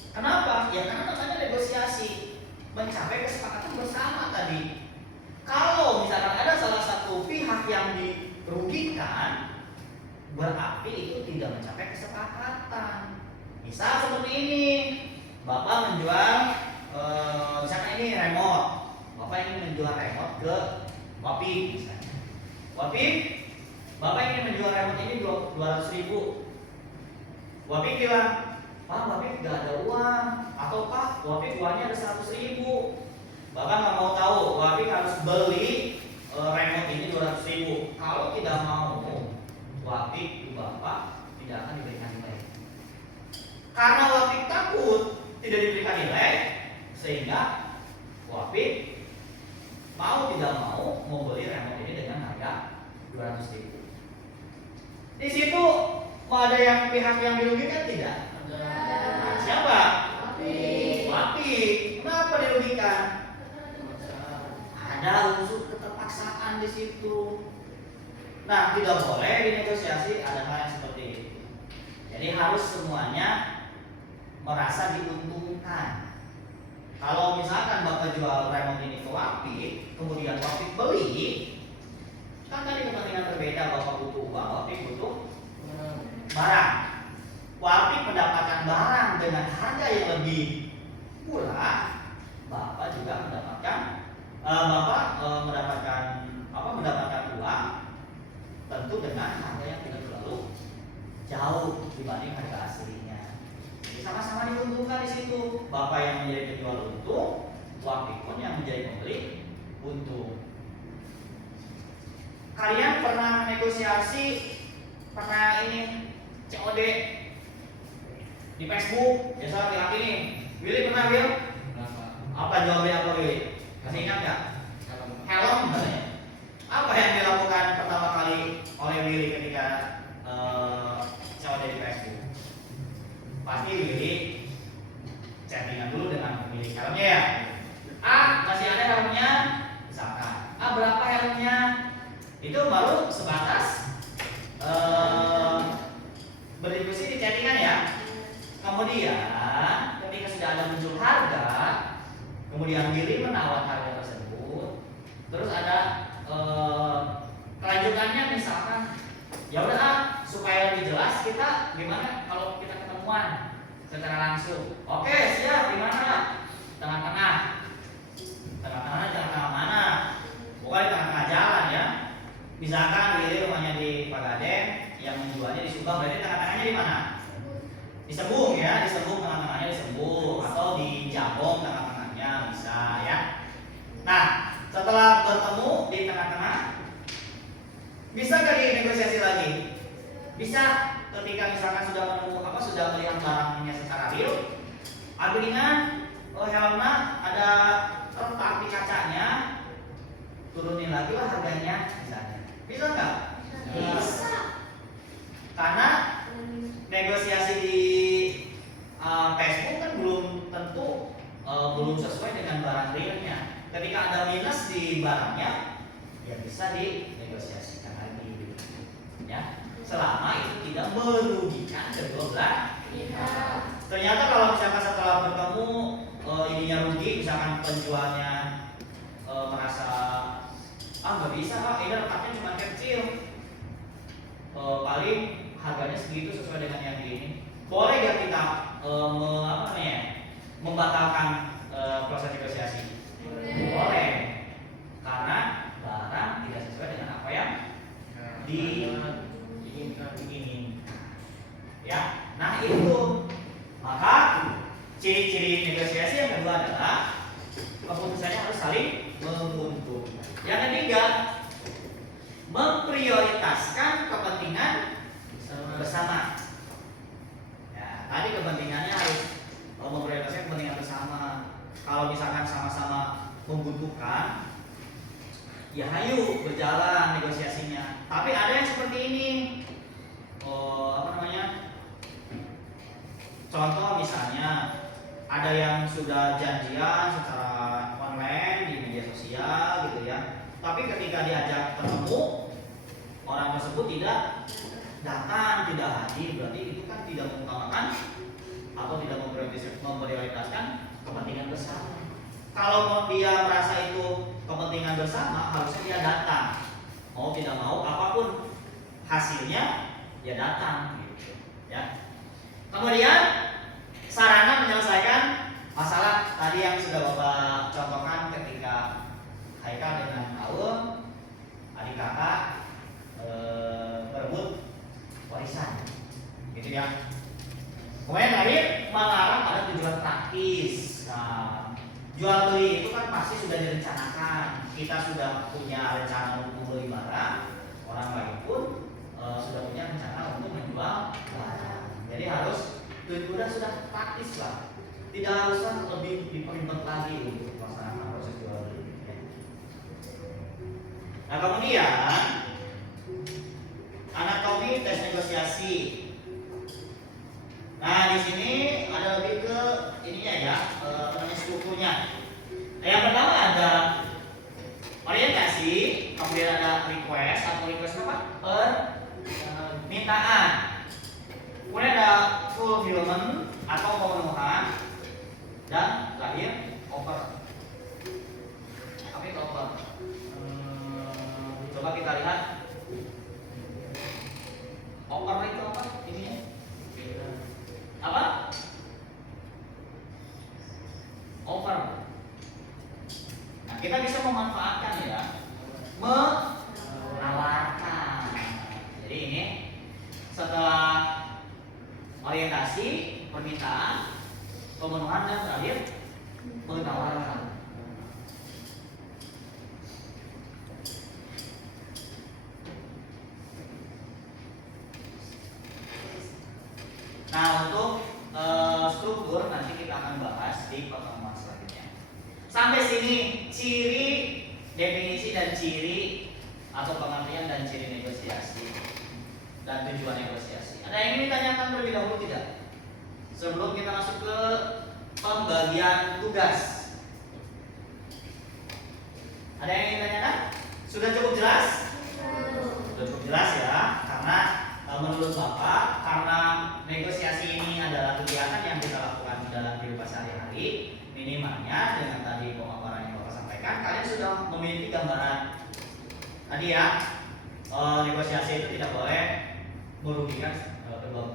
Kenapa? Ya karena namanya negosiasi, mencapai kesepakatan bersama tadi. Kalau misalkan ada salah satu pihak yang dirugikan, berarti itu tidak mencapai kesepakatan. Misal seperti ini, Bapak menjual misalkan ini remote, Bapak ingin menjual remote ke Wapik misalnya. Wapik, Bapak ingin menjual remote ini 200.000. Wapik bilang, Pak, Wapik gak ada uang, atau Pak, Wapik uangnya ada 100.000. Bapak nggak mau tahu, Wapik harus beli remote ini 200.000. Kalau tidak mau, Wapik Bapak tidak akan diberikan nilai. Karena Wapik takut tidak diberikan nilai, sehingga Wapik mau tidak mau membeli remote ini dengan harga 200.000. Di situ mau ada yang pihak yang dirugikan tidak? Nah, siapa? Wapik. Kenapa dirugikan? Ada unsur keterpaksaan di situ. Nah, tidak boleh di negosiasi ada hal yang seperti itu. Jadi harus semuanya merasa diuntungkan. Kalau misalkan Bapak jual remote ini ke Wapik, kemudian Wapik beli, kan tadi kepentingan berbeda, Bapak butuh uang, Wapik butuh barang. Wapik mendapatkan barang dengan harga yang lebih murah, Bapak juga mendapatkan mendapatkan uang, tentu dengan harga yang tidak terlalu jauh dibanding harga aslinya. Jadi sama-sama diuntungkan di situ. Bapak yang menjadi penjual untung, Wapik pun yang menjadi pembeli untung. Kalian pernah negosiasi, pernah ini COD di Facebook, biasa laki-laki nih. Willy pernah, Will? Apa jawabnya apa, Willy? Masih ingat nggak? Helm katanya. Apa yang dilakukan pertama kali oleh Willy ketika COD di Facebook? Pasti Willy chattingan dulu dengan pemilik helmnya ya. Masih ada helmnya? Misalkan. Berapa helmnya? Itu baru sebatas berdiskusi di chattingan ya. Kemudian ketika sudah ada muncul harga, kemudian Willy menawar harga tersebut, terus ada kelanjutannya misalkan, ya udah supaya lebih jelas kita gimana kalau kita ketemuan secara langsung. Oke, siap. Di mana? Tengah-tengah. Tengah-tengah tengah mana? Bukan di tengah-tengah jalan ya. Misalkan Willy rumahnya di Pagaden, yang menjualnya di Subang, berarti tengah-tengahnya di mana? Di Sembung ya, di Sembung tengah-tengahnya di Sembung, atau di Jambong tengah-tengahnya bisa ya. Nah, setelah bertemu di tengah-tengah, bisa nggak dinegosiasi lagi? Bisa. Ketika misalkan sudah melihat barangnya secara real, ageningan, helmnya ada retak di kacanya, turunin lagi lah harganya misalnya. Bisa nggak? Bisa. Karena negosiasi di Facebook kan belum tentu belum sesuai dengan barang realnya. Ketika ada minus di barangnya, ya bisa dinegosiasikan lagi, ya. Selama itu tidak merugikan kedua belah pihak. Ternyata kalau misalkan setelah bertemu ininya rugi, misalkan penjualnya merasa nggak bisa Pak, ini retaknya cuma kecil, paling harganya segitu sesuai dengan yang ini. Boleh gak kita membatalkan proses negosiasi? Boleh, karena barang tidak sesuai dengan apa yang diingin. Ya, nah itu. Maka ciri-ciri negosiasi yang kedua adalah keputusannya harus saling menguntungkan. Yang ketiga, memprioritaskan kepentingan bersama. Ya, tadi kepentingannya harus memprioritaskan kepentingan bersama. Kalau misalkan sama-sama membutuhkan, ya hayu berjalan negosiasinya. Tapi ada yang seperti ini. Contoh misalnya ada yang sudah janjian secara online di media sosial gitu ya. Tapi ketika diajak ketemu, orang tersebut tidak datang, tidak hadir, berarti itu kan tidak mengutamakan atau tidak memprioritaskan kepentingan bersama. Kalau dia merasa itu kepentingan bersama, harusnya dia datang. Mau tidak mau, apapun hasilnya, dia datang gitu ya. Kemudian sarana menyelesaikan masalah tadi yang sudah Bapak contohkan ketika Haikal dengan Aul, adik kakak berebut warisan, gitu ya. Kemudian terakhir mengarah pada tujuan praktis. Nah, jual beli itu kan pasti sudah direncanakan. Kita sudah punya rencana untuk membeli barang, orang lain pun sudah punya rencana untuk menjual barang. Jadi harus sudah praktis lah. Tidak haruslah lebih diperibet lagi untuk melaksanakan proses jual beli. Nah kemudian anatomi tes negosiasi. Nah di sini ada lebih ke ininya ya, strukturnya. Nah, yang pertama ada orientasi, kemudian ada request apa? Permintaan. Kemudian ada fulfillment atau pemenuhan, dan terakhir offer. Apa itu offer? Coba kita lihat. Offer itu apa? Ininya? Apa? Offer. Nah, kita bisa memanfaatkan ya, menawarkan. Jadi ini setelah orientasi, permintaan, pemenuhan, dan terakhir menawarkan. Nah untuk struktur nanti kita akan bahas di pertemuan selanjutnya. Sampai sini ciri, definisi dan ciri atau pengertian dan ciri negosiasi dan tujuan negosiasi. Ada yang ingin ditanyakan terlebih dahulu tidak? Sebelum kita masuk ke pembagian tugas. Ada yang ingin ditanyakan? Sudah cukup jelas? Sudah cukup jelas ya, karena menurut Bapak, karena negosiasi ini adalah kegiatan yang kita lakukan dalam kehidupan sehari-hari, minimalnya dengan tadi pemaparan yang Bapak sampaikan, kalian sudah memiliki gambaran tadi ya. Negosiasi itu tidak boleh merugikan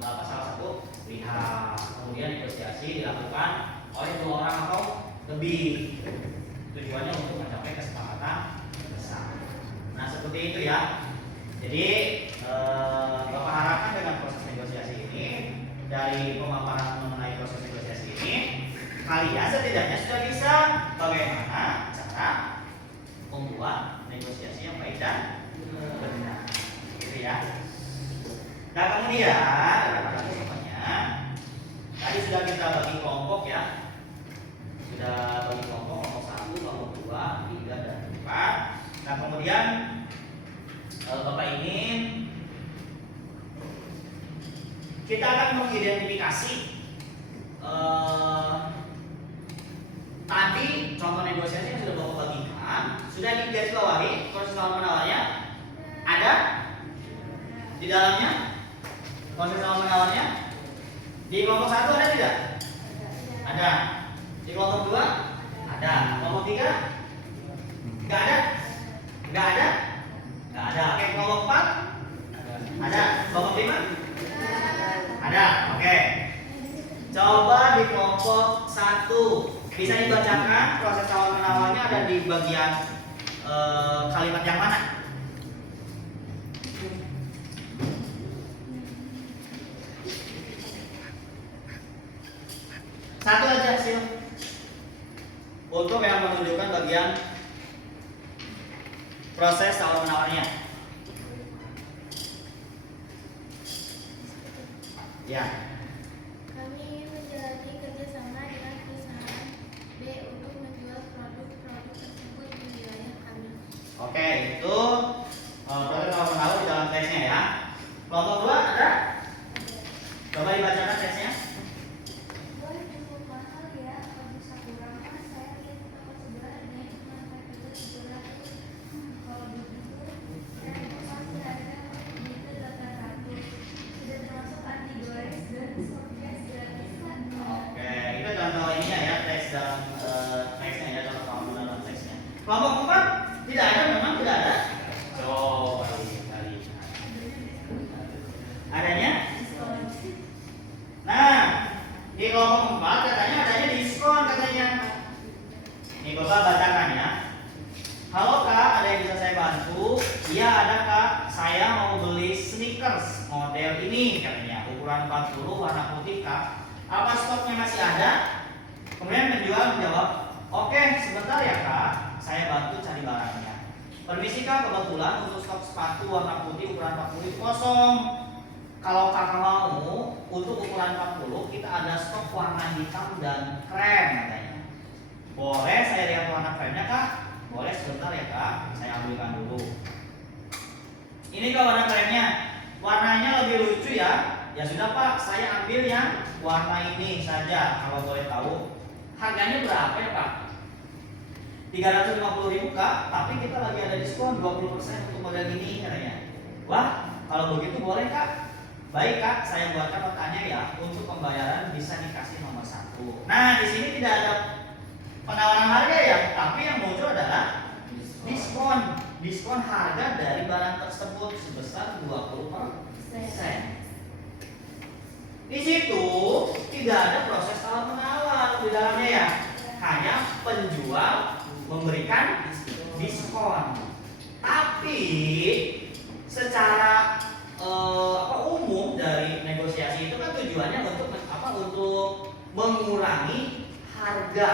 salah satu pihak. Kemudian negosiasi dilakukan oleh 2 orang atau lebih. Tujuannya untuk mencapai kesepakatan bersama. Nah, seperti itu ya. Jadi Bapak harapkan dengan proses negosiasi ini, dari pemaparan mengenai proses negosiasi ini, kalian setidaknya sudah bisa bagaimana cara membuat negosiasi yang baik dan benar, gitu ya. Nah, kemudian semuanya tadi sudah kita bagi kelompok ya, sudah bagi kelompok 1, kelompok 2, 3 dan 4. Nah, kemudian Bapak ingin kita akan mengidentifikasi tadi contoh negosiasi yang sudah Bapak bagikan. Sudah digarisbawahi proses tawar menawarnya? Ada di dalamnya proses tawar menawarnya? Di kelompok 1 ada tidak? Ada. Di kelompok 2 ada. Kelompok 3 nggak ada? Nggak ada? Nggak ada. Oke, kelompok 4 ada. Kelompok 5 ada. Oke. Coba di kelompok 1 bisa dibacakan proses tawar menawarnya ada di bagian kalimat yang mana? Satu aja sih. Untuk yang menunjukkan bagian proses tawar menawarnya. Ya. Kami ingin menjalani kerjasama dengan perusahaan B untuk menjual produk-produk tersebut di wilayah kami. Oke, itu proses tawar menawar di dalam teksnya ya. Kelompok 2 ada? Coba dibacakan teksnya. Boleh cukup mahal ya, kalau bisa kurang kan saya lihat di toko sebelah ada yang cuma harga 300. Kalau begitu, saya mau kasih harga begitu 800. Sudah termasuk anti gores dan softcase gratisan. Oke, itu contoh ininya ya, teks dalam teksnya ya, contoh tawar menawar teksnya. Kelompok 4 tidak ada, memang tidak ada. Coba kali. Adanya? Nah, di kelompok 4 katanya adanya diskon katanya. Nih Bapak bacakan ya. Halo Kak, ada yang bisa saya bantu? Iya ada Kak, saya mau beli sneakers model ini katanya, ukuran 40 warna putih Kak. Apa stoknya masih ada? Kemudian penjual menjawab, oke sebentar ya Kak, saya bantu cari barangnya. Permisi Kak, kebetulan untuk stok sepatu warna putih ukuran 40 itu kosong. Kalau kakak mau, untuk ukuran 40 kita ada stok warna hitam dan krem katanya. Boleh saya lihat warna kremnya Kak? Boleh sebentar ya Kak, saya ambilkan dulu. Ini Kak warna kremnya. Warnanya lebih lucu ya. Ya sudah Pak, saya ambil yang warna ini saja. Kalau boleh tahu, harganya berapa ya Pak? 350.000 Kak, tapi kita lagi ada diskon 20% untuk model ini katanya. Wah, kalau begitu boleh Kak. Baik Kak, saya buatkan petanya ya. Untuk pembayaran bisa dikasih nomor 1. Nah, di sini tidak ada penawaran harga ya, tapi yang muncul adalah diskon. Diskon harga dari barang tersebut sebesar 20%. Di situ tidak ada proses tawar menawar di dalamnya ya. Hanya penjual memberikan diskon. Tapi secara umum dari negosiasi itu kan tujuannya untuk untuk mengurangi harga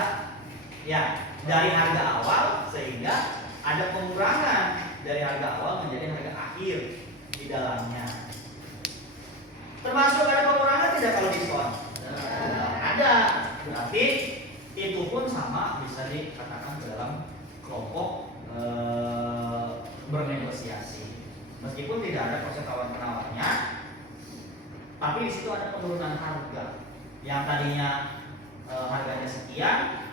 ya, dari harga awal sehingga ada pengurangan dari harga awal menjadi harga akhir di dalamnya. Termasuk ada pengurangan tidak kalau diskon? Ada. Berarti itu pun sama bisa dikatakan dalam kelompok bernegosiasi. Meskipun tidak ada proses tawar menawarnya, tapi di situ ada penurunan harga. Yang tadinya harganya sekian,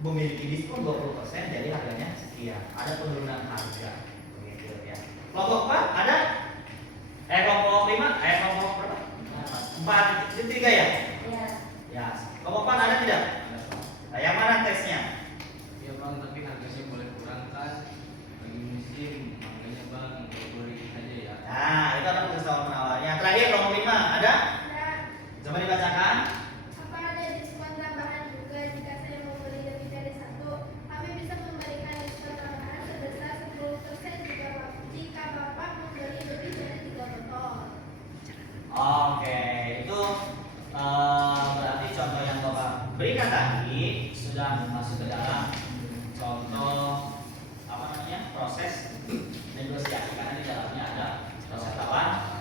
memiliki diskon 20%, jadi harganya sekian. Ada penurunan harga. Begitu ya. Kelompok 4 ada? Kelompok 5? Kelompok berapa? 4, itu 3 ya? Iya. Ya. Kelompok 4 ada tidak? Nah, yang mana teksnya? Ya Bang, tapi harganya boleh kurang kan? Lagi musim, makanya Bang boleh saja ya. Nah, itu ada proses tawar menawarnya. terakhir kelompok 5 ada? Nah, Coba dibacakan. apa ada diskon tambahan juga jika saya membeli lebih dari satu? Kami bisa memberikan diskon tambahan sebesar 10% jika Bapak membeli lebih dari 3 botol. Oke, itu berarti contoh yang Bapak berikan tadi sudah masuk ke dalam contoh apa namanya proses negosiasi, karena di dalamnya ada proses tawar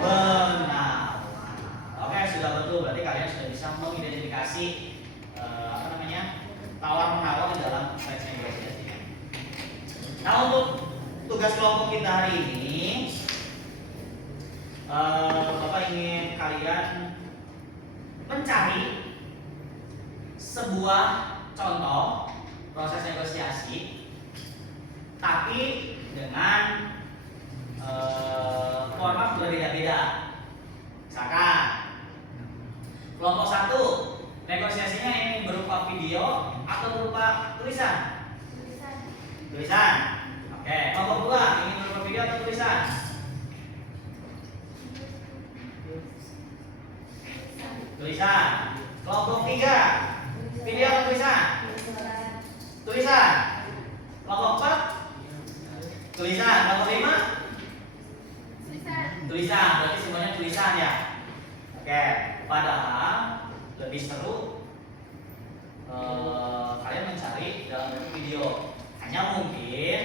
menawar. Oke, sudah betul, berarti kalian sudah bisa mengidentifikasi apa namanya tawar menawar di dalam teks negosiasi. Nah, untuk tugas kelompok kita hari ini, Bapak ingin kalian mencari sebuah contoh proses negosiasi, tapi dengan format berbeda-beda. Misalkan kelompok 1 negosiasinya ini berupa video atau berupa tulisan? Tulisan. Oke, kelompok 2 ini berupa video atau tulisan? Tulisan. Kelompok 3 video atau tulisan? Tulisan. Kelompok 4 tulisan. Kelompok 5 tulisan. Berarti semuanya tulisan ya. Oke, padahal lebih seru kalian mencari dalam bentuk video. Hanya mungkin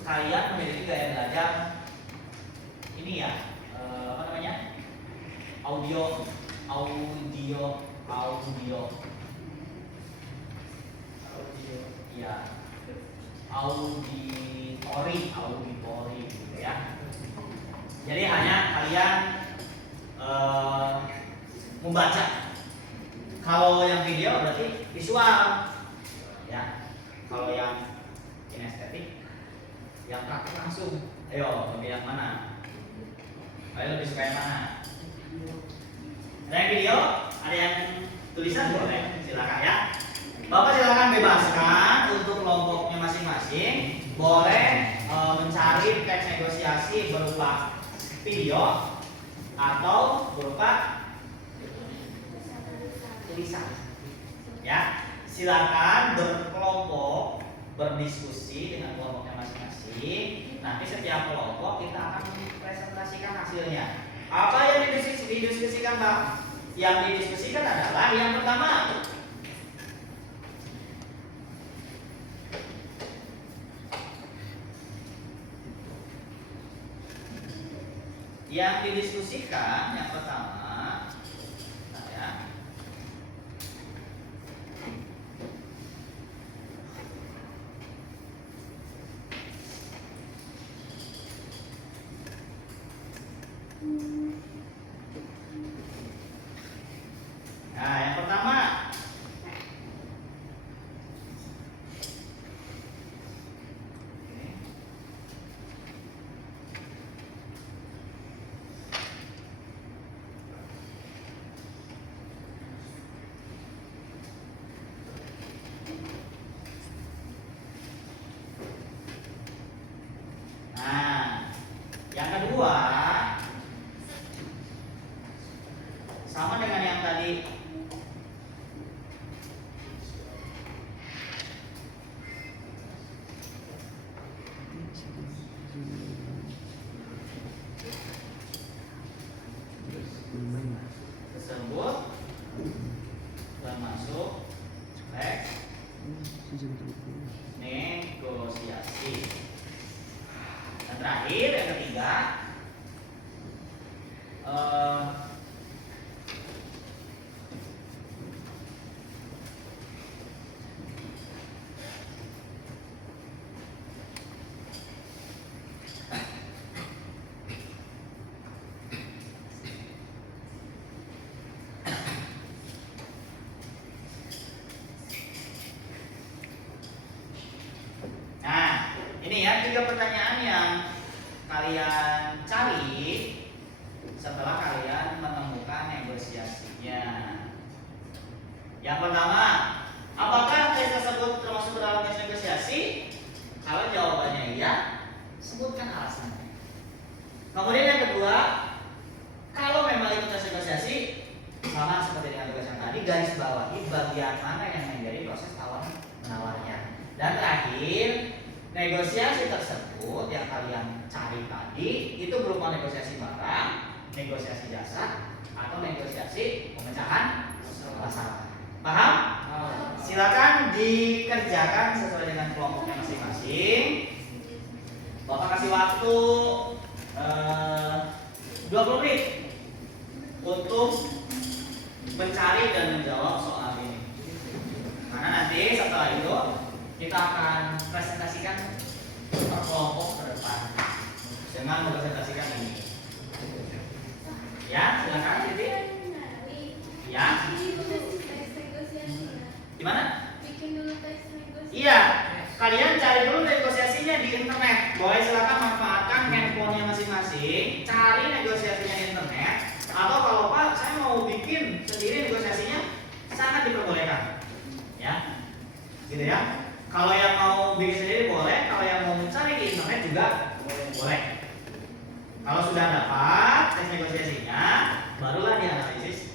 kalian memiliki gaya belajar ini ya, apa namanya? Audio. Ya. Auditori gitu ya. Jadi hanya kalian membaca. Kalau yang video berarti visual, ya. Kalau yang kinestetik, yang praktik langsung. Ayo, pilih yang mana? Kalian lebih suka yang mana? Ada yang video, ada yang tulisan, boleh, silakan ya. Bapak silakan bebaskan untuk kelompoknya masing-masing. Boleh mencari teks negosiasi berupa video atau berupa tulisan. Ya, silakan berkelompok berdiskusi dengan kelompoknya masing-masing. Nanti setiap kelompok kita akan mempresentasikan hasilnya. Apa yang didiskusikan, Pak? Yang didiskusikan adalah yang pertama, yang didiskusikan yang pertama, nah ya, nah yang pertama yang kedua sama dengan yang tadi. Tersebut termasuk teks negosiasi. Dan terakhir yang ketiga, nah ini ya 3 pertanyaan yang kalian cari setelah kalian menemukan negosiasinya. Yang pertama, apakah tes tersebut termasuk dalam tes negosiasi? Kalau jawabannya iya, sebutkan alasannya. Kemudian yang kedua, bagian mana yang menjadi proses tawar menawarnya. Dan terakhir, negosiasi tersebut yang kalian cari tadi itu berupa negosiasi barang, negosiasi jasa, atau negosiasi pemecahan masalah. Paham? Silakan dikerjakan sesuai dengan kelompoknya masing-masing. Bapak kasih waktu 20 menit untuk mencari dan menjawab soal ini. Karena nanti setelah itu kita akan presentasikan per kelompok ke depan dengan mempresentasikan ini. Ya, silakan Siti. Ya. Gimana? Bikin dulu tes negosiasi. Iya, kalian cari dulu negosiasinya di internet. Boleh silakan manfaatkan handphonenya masing-masing, cari negosiasinya di internet. Atau kalau Pak, saya mau bikin sendiri negosiasinya, sangat diperbolehkan. Ya, gitu ya. Kalau yang mau bikin sendiri boleh, kalau yang mau mencari di internet juga boleh. Kalau sudah dapat tes negosiasinya, barulah dianalisis,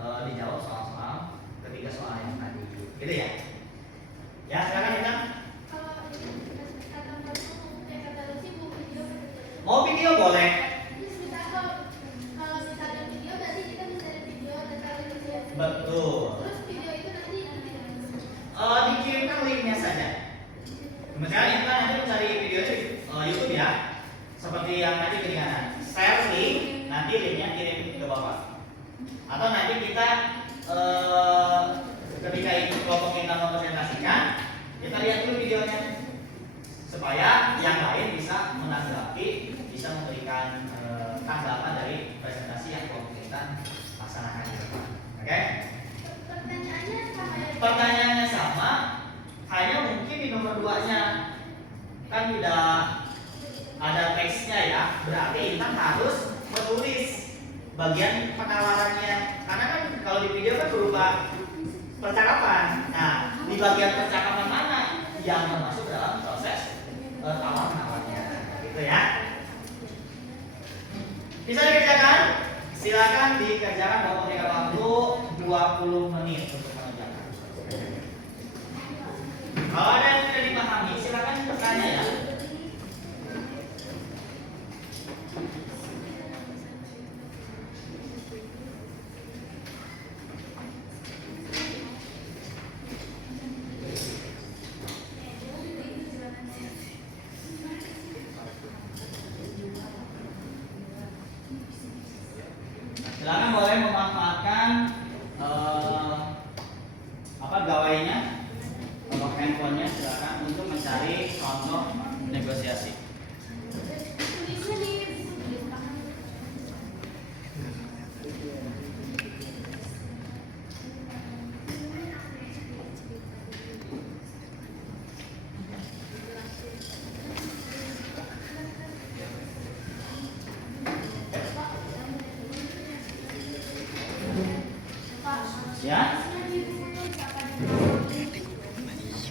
dijawab soal-soal ketiga soal yang tadi. Gitu ya. Ya, silakan Intan. Kalau kata Lucy mau video Mau video boleh. kalau misalkan video berarti kita bisa lihat video tentang negosiasi. Betul. Terus video itu nanti Dikirimkan linknya saja. Misalnya Intan nanti mencari video di YouTube ya. Seperti yang tadi keringanan. Share link, nanti linknya kirim ke Bapak. Atau nanti kita ketika itu kelompok kita mempresentasikan, kita lihat dulu videonya supaya yang lain bisa menanggapi, bisa memberikan tanggapan dari presentasi yang kelompok kita laksanakan di depan. Oke? pertanyaannya sama ya. Pertanyaannya sama, hanya mungkin di nomor 2-nya kan tidak ada teksnya ya, berarti Intan harus menulis bagian penawarannya, karena kan kalau di video kan berupa percakapan. Nah, di bagian percakapan mana yang termasuk dalam proses tawar menawarnya, gitu ya. Bisa dikerjakan? Silakan dikerjakan. Bapak berikan waktu 20 menit untuk mengerjakan. Kalau ada yang tidak dipahami, silakan bertanya ya. Silakan boleh memanfaatkan gawainya atau handphonenya, silakan untuk mencari contoh negosiasi. Tulisnya di tulis tangan. Ya,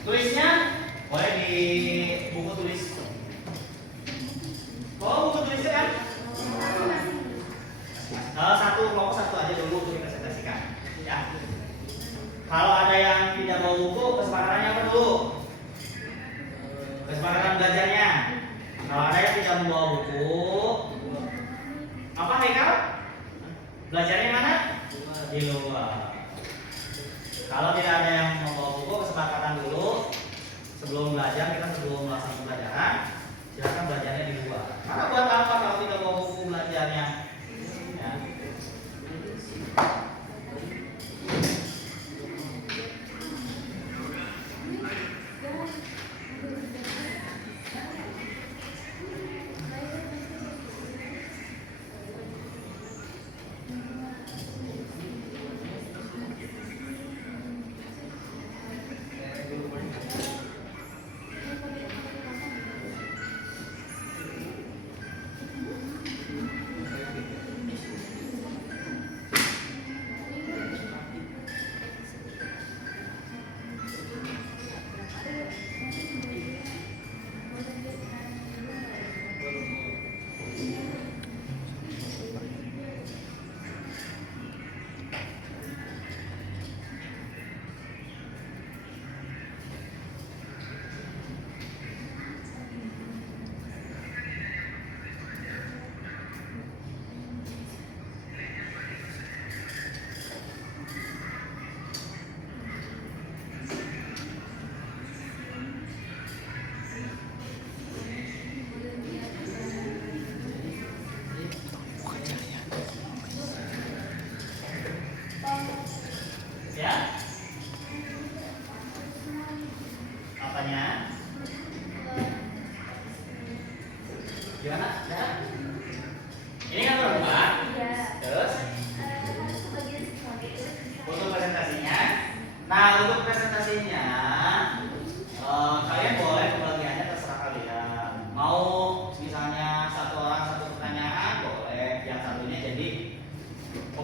tulisnya boleh di buku tulis. Oh, buku tulisnya kan? Satu kelompok satu aja dulu untuk dipresentasikan. Ya. Kalau ada yang tidak mau buku, kesepakatannya apa dulu? Kesepakatan belajarnya. Kalau ada yang tidak membawa buku, apa Haikal? Belajarnya mana? Di luar. Kalau tidak ada yang membawa buku, kesepakatan dulu sebelum belajar, kita sebelum melaksanakan pembelajaran, silakan belajarnya di luar. Karena buat apa kalau tidak bawa buku belajarnya? Ya.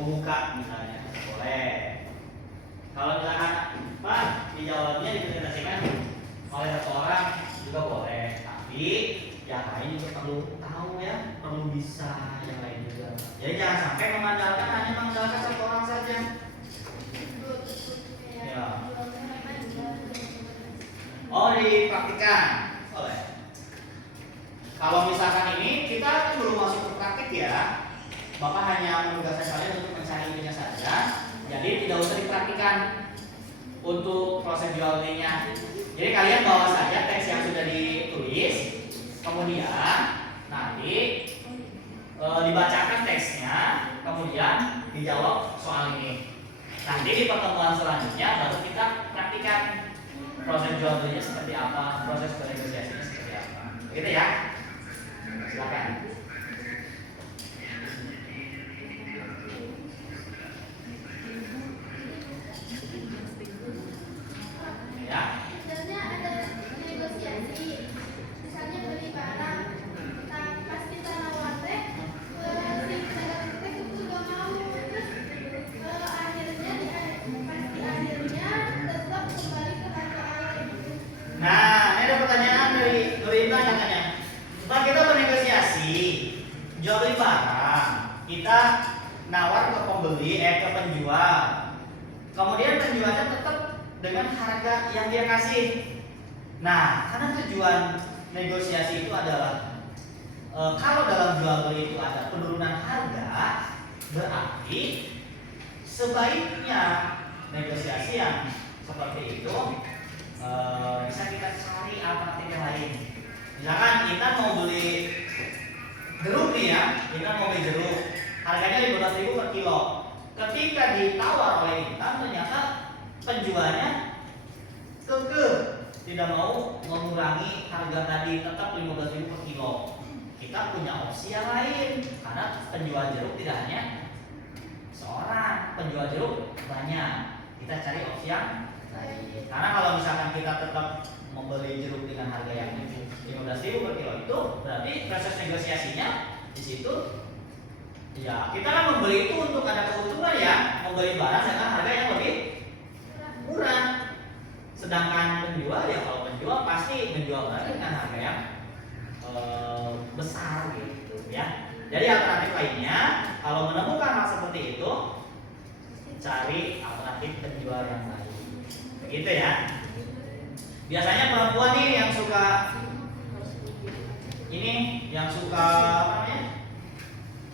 membuka misalnya, boleh. Kalau misalkan Pak dijawabnya dipresentasikan oleh satu orang juga boleh, tapi yang lain juga perlu tahu ya, perlu bisa yang lain juga. Jadi jangan sampai hanya mengandalkan satu orang saja. Ya. Oh, dipraktikkan, boleh. Kalau misalkan ini kita kan belum masuk ke praktik ya, Bapak hanya menugaskan kalian untuk mencari intinya saja. Jadi tidak usah dipraktikkan untuk proses jual belinya. Jadi kalian bawa saja teks yang sudah ditulis, kemudian nanti dibacakan teksnya, kemudian dijawab soal ini. Nanti di pertemuan selanjutnya baru kita praktikan proses jual belinya seperti apa, proses bernegosiasinya seperti apa. Begitu ya. Silakan. Ya. Misalnya ada negosiasi, misalnya beli barang, pas kita nawar teh, si pedagang teh itu gak mau, terus akhirnya akhirnya tetap kembali ke harga awal. Nah, ini ada pertanyaan dari Intan katanya. Pak, kita bernegosiasi jual beli barang, kita nawar ke pembeli, ke penjual. Kemudian penjualnya tetap dengan harga yang dia kasih. Nah, karena tujuan negosiasi itu adalah kalau dalam jual beli itu ada penurunan harga, berarti sebaiknya negosiasi yang seperti itu bisa kita cari alternatif yang lain. Misalkan kita mau beli jeruk nih ya, kita mau beli jeruk, harganya 15.000 per kilo. Ketika ditawar oleh Intan, ternyata penjualnya kekeh tidak mau mengurangi harga tadi, tetap 15.000 per kilo. Kita punya opsi yang lain, karena penjual jeruk tidak hanya seorang, penjual jeruk banyak. Kita cari opsi yang lain. Karena kalau misalkan kita tetap membeli jeruk dengan harga yang 15.000 per kilo, itu berarti proses negosiasinya di situ. Ya, kita kan membeli itu untuk ada keuntungan ya, membeli barang dengan harga yang lebih murah. Sedangkan penjual ya, kalau penjual pasti menjual barang dengan harga yang besar gitu ya. Jadi alternatif lainnya, kalau menemukan hal seperti itu, cari alternatif penjual yang lain. Begitu ya. Biasanya perempuan nih yang suka apa namanya?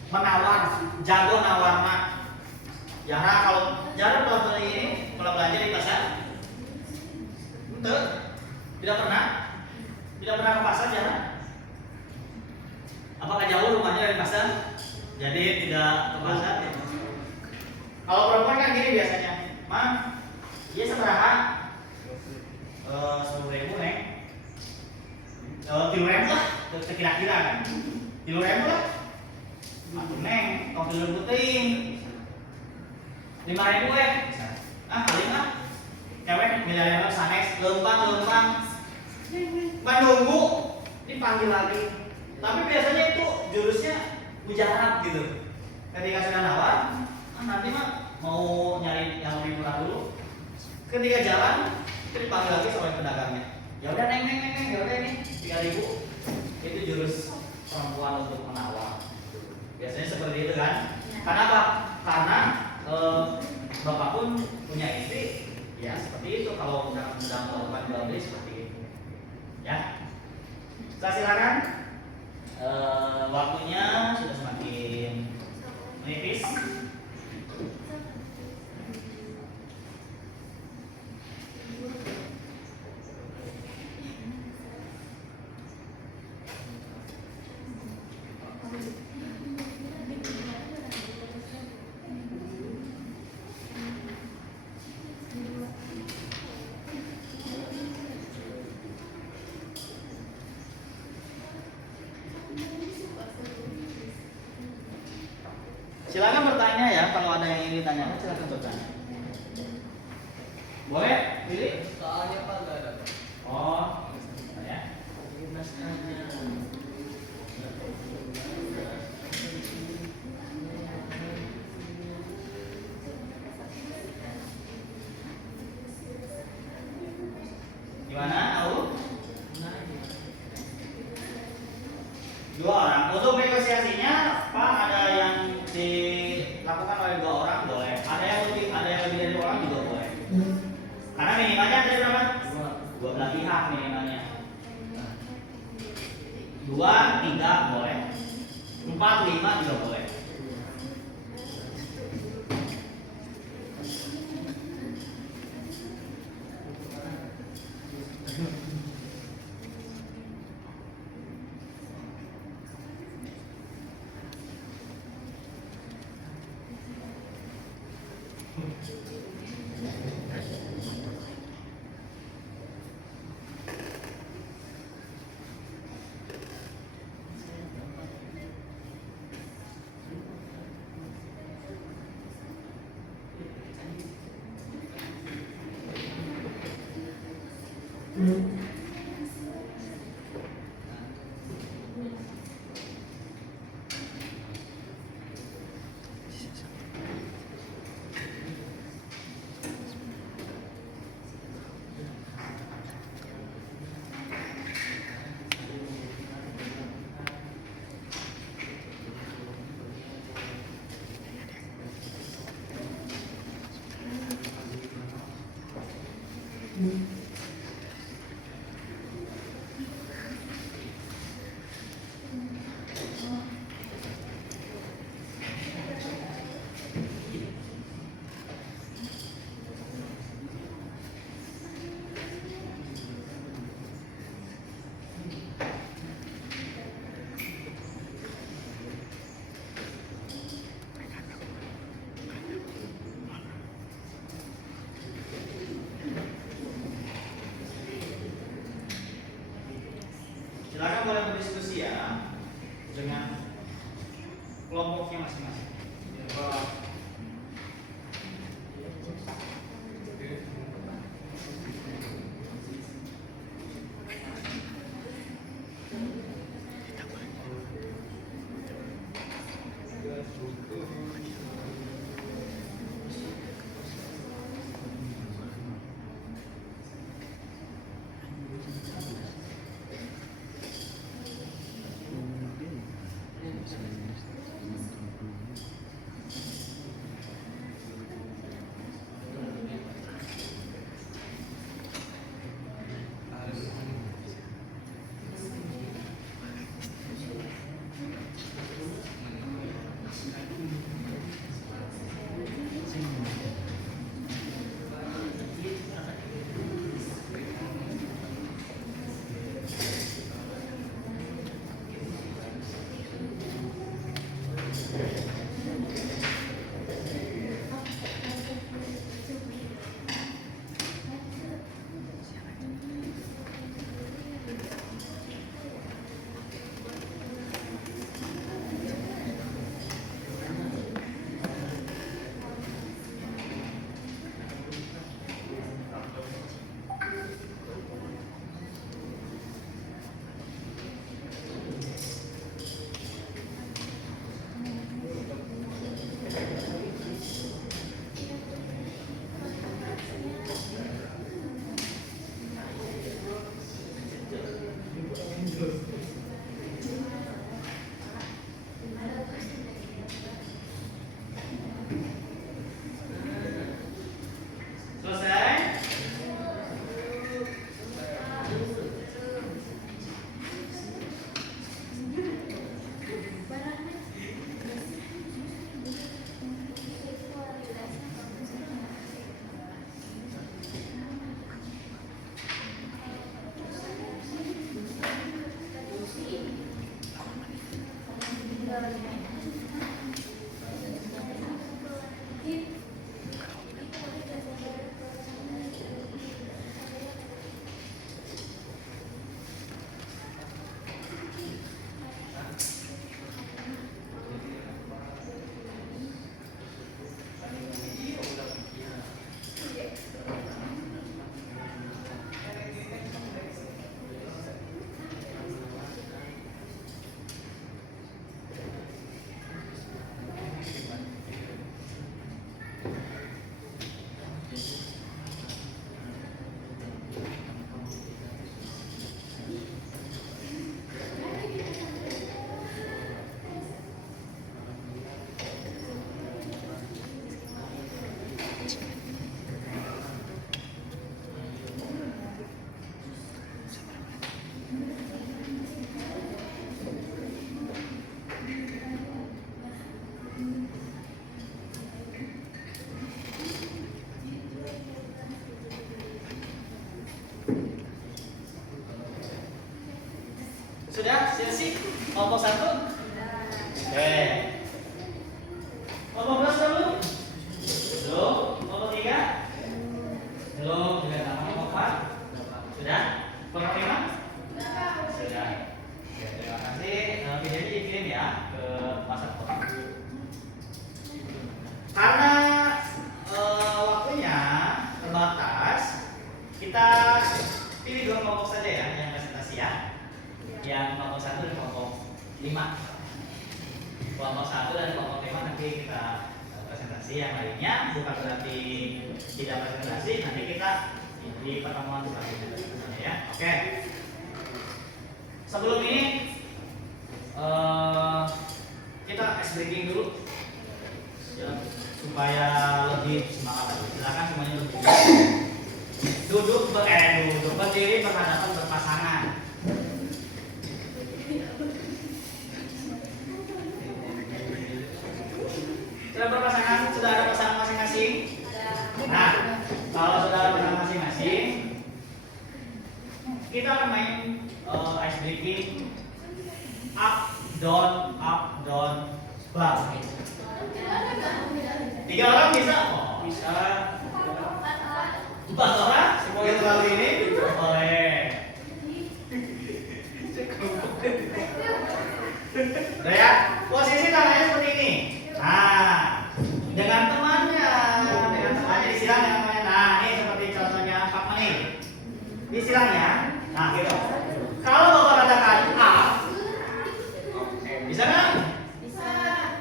Menawar, jago nawar mak. Kalau beli ini, kalau belanja di pasar, tidak pernah ke pasar jarang. Apakah jauh rumahnya dari pasar? Jadi tidak ke pasar. Ya. Kalau perempuan kan gini biasanya, Mang, iya seberapa? 10.000 neng. 3.000 lah, kira-kira kan. 3.000 lah. Aku neng, kau dulu puting 5.000 paling lah. Cewek milih sanes, lempang menunggu dipanggil lagi. Tapi biasanya itu jurusnya mujarab gitu. Ketika sudah nawar, nanti mah mau nyari yang lebih murah dulu. Ketika jalan, itu dipanggil lagi sama pedagangnya. Ya udah neng, ya udah ini 3.000. Itu jurus perempuan untuk menawar. Biasanya seperti itu kan? Karena apa? Karena bapak pun punya istri, ya seperti itu. Kalau misalkan sedang melakukan jual beli seperti itu, ya. Saya silakan. Waktunya sudah semakin menipis. Silakan bertanya ya, kalau ada yang ingin ditanyakan silakan bertanya. Boleh, pilih? Soalnya Pak nggak ada. Oh, ya. dilakukan oleh 2 orang boleh. Ada yang lebih dari 2 orang juga boleh. Karena minimalnya ada berapa? 2 belah pihak minimalnya. 2, 3 boleh. 4, 5 juga boleh. Silakan boleh berdiskusi ya dengan kelompoknya masing-masing. presentasi yang lainnya, bukan berarti tidak presentasi. Nanti kita di pertemuan selanjutnya ya. Oke. Sebelum ini kita ice breaking dulu ya, supaya lebih semangat lagi. Silakan semuanya duduk berdiri berhadapan berpasangan. Sudah berpasangan, sudah ada pasangan masing-masing. Nah, kalau sudah ada pasangan masing-masing, kita akan main ice breaking up down bar. 3 orang bisa? Oh, bisa. 4 orang? Yang terlalu ini boleh. Udah ya, posisi tangannya seperti ini. Nah, dengan temannya disilang dengan temannya. Nah, ini seperti contohnya Pak Mani. Disilang ya. Nah, gitu. Kalau Bapak katakan up, bisa nggak? Bisa.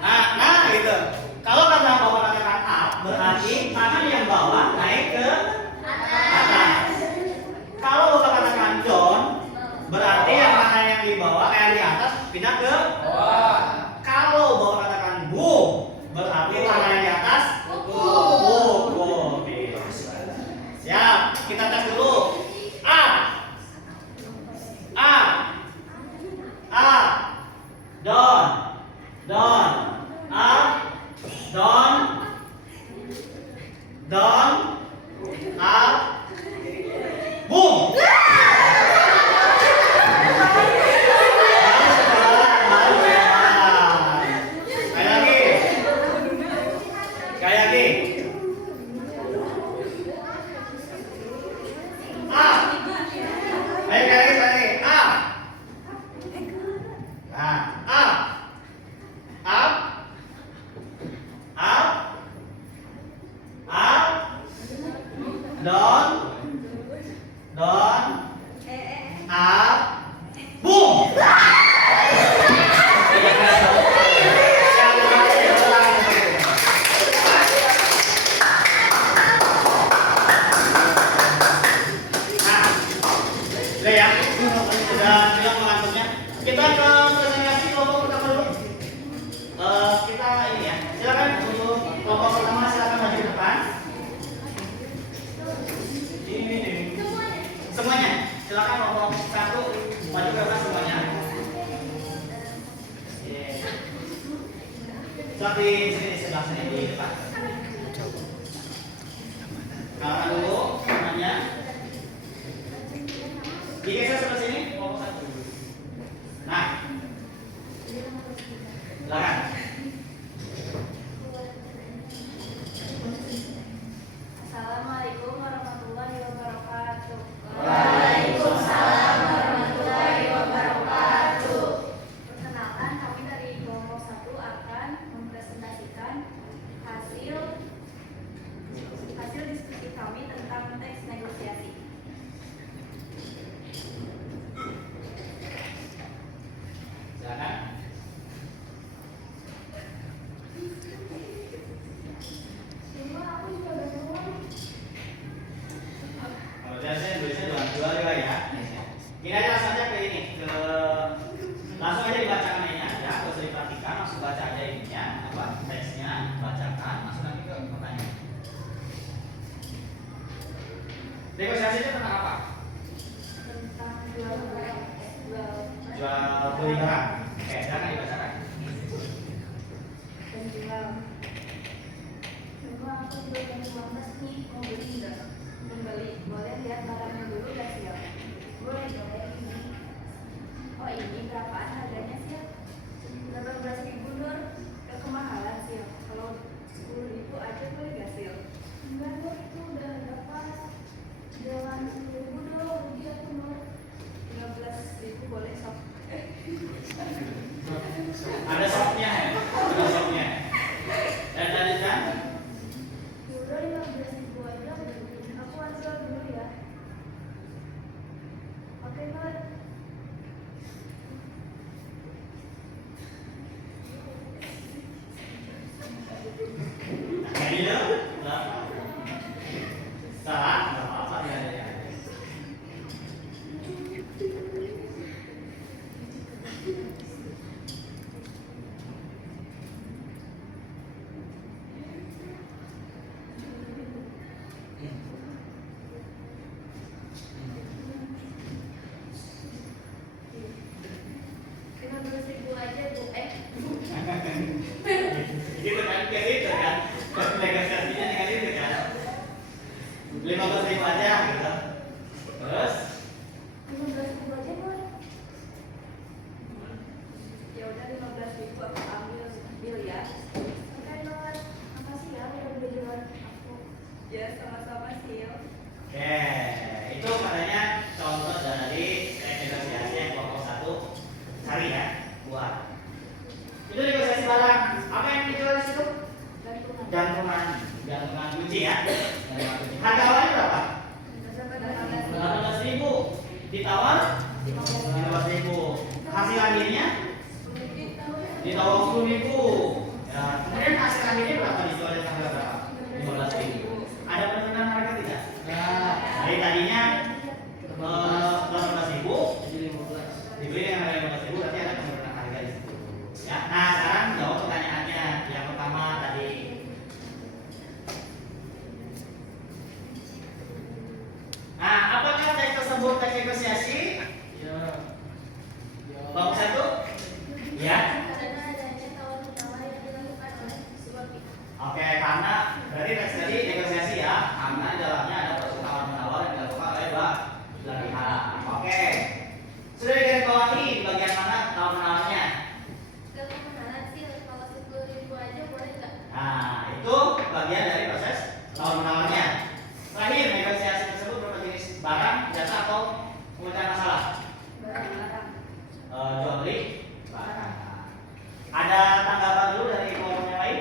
Nah, gitu. Kalau kata Bapak katakan up, berarti tangan yang bawah naik ke atas. Kalau Bapak katakan down, berarti yang tangan yang di bawah, yang di atas pindah ke bawah. Kalau Bapak katakan boom, berarti tangan yang di atas boom. Oke. Siap, kita tes dulu. Up, down, up, down, up, boom. Sekali lagi. Up. Ayo sekali lagi. Up. Nah, up. Up. Up. Up. Down. Up. Boom. Udah ya, sudah bilang mengaturnya. Kita ke presentasi kelompok pertama dulu. Kita ini ya, silakan untuk kelompok pertama silakan maju ke depan. Ini. Semuanya, silakan kelompok 1 maju ke depan semuanya. Seperti sini sebelah sini di depan. Kalahkan dulu namanya. Digeser sebelah sini, kelompok 1. Nah, silakan. Assalamualaikum warahmatullahi wabarakatuh. Waalaikumsalam warahmatullahi wabarakatuh. Perkenalkan, kami dari kelompok 1 akan mempresentasikan hasil diskusi kami tentang teks negosiasi. Silakan. Kalau biasanya tulisannya dua ya. Ini aja langsung aja ke ini, langsung aja dibacakan ininya ya, nggak usah diperhatikan, langsung baca aja ininya, apa teksnya, bacakan, langsung nanti ke pertanyaan. Negosiasi itu tentang apa? Tentang jual Jual beli barang. Oke, jangan dibacakan. penjual. Coba aku belum 15 nih, mau beli enggak? Membeli, boleh lihat barangnya dulu gak siap? Boleh ini. Oh ini berapaan harganya siap? 18.000 Nur, gak kemahalan siap. Kalau 10.000 aja boleh gak siap? Enggak Nur, itu udah dapat. Jangan 10.000 dong, rugi aku Nur. 15.000 boleh sob. Ada shopnya ya, ada shopnya. Dan lanjutkan. Udah 15.000 aja, aku answer dulu ya. Oke Nur. Iya. Salah, nggak apa-apa ya. Aja Bu, Gitu kan, kayak gitu kan. Negosiasinya dengan itu kan. 15.000 aja gitu. Terus 15.000 aja boleh. Ya udah 15.000 aku ambil ya. Oke Lord, makasih ya udah berjuang aku. Ya sama-sama sih. oke, itu katanya contoh dari negosiasi yang kelompok 1 cari ya, buat. Itu negosiasi barang. Apa yang dijual di situ? Gantungan kunci ya. Gantungan kunci. Harga awalnya berapa? 18.000. Ditawar 15.000. Hasil akhirnya ditawar 10.000. Ya, kemudian hasil akhirnya berapa dijual dengan harga berapa? 15.000. Ada penurunan harga tidak? Dari tadinya 18.000 Jadi 15. dibeli dengan harga 15.000, berarti ada penurunan harga di situ. Ya, nah sekarang jawab pertanyaannya. Yang pertama tadi. Nah, apakah teks tersebut teks negosiasi? Ya. Kelompok 1? Ya. karena adanya tawar-menawar yang dilakukan oleh sebuah pihak. Oke, karena berarti teks tadi negosiasi ya. Karena di dalamnya ada proses tawar-menawar yang dilakukan oleh dua belah pihak. Oke. Sudah digarisbawahi di bagian mana tawar-menawarnya? Kalau menahan sih kalau 10.000 aja boleh nggak? Nah, itu bagian dari proses tawar-menawarnya. Terakhir, negosiasi tersebut berupa jenis barang, jasa atau pemecahan masalah. Barang-barang. Jual beli barang. Ada tanggapan dulu dari kelompok yang lain?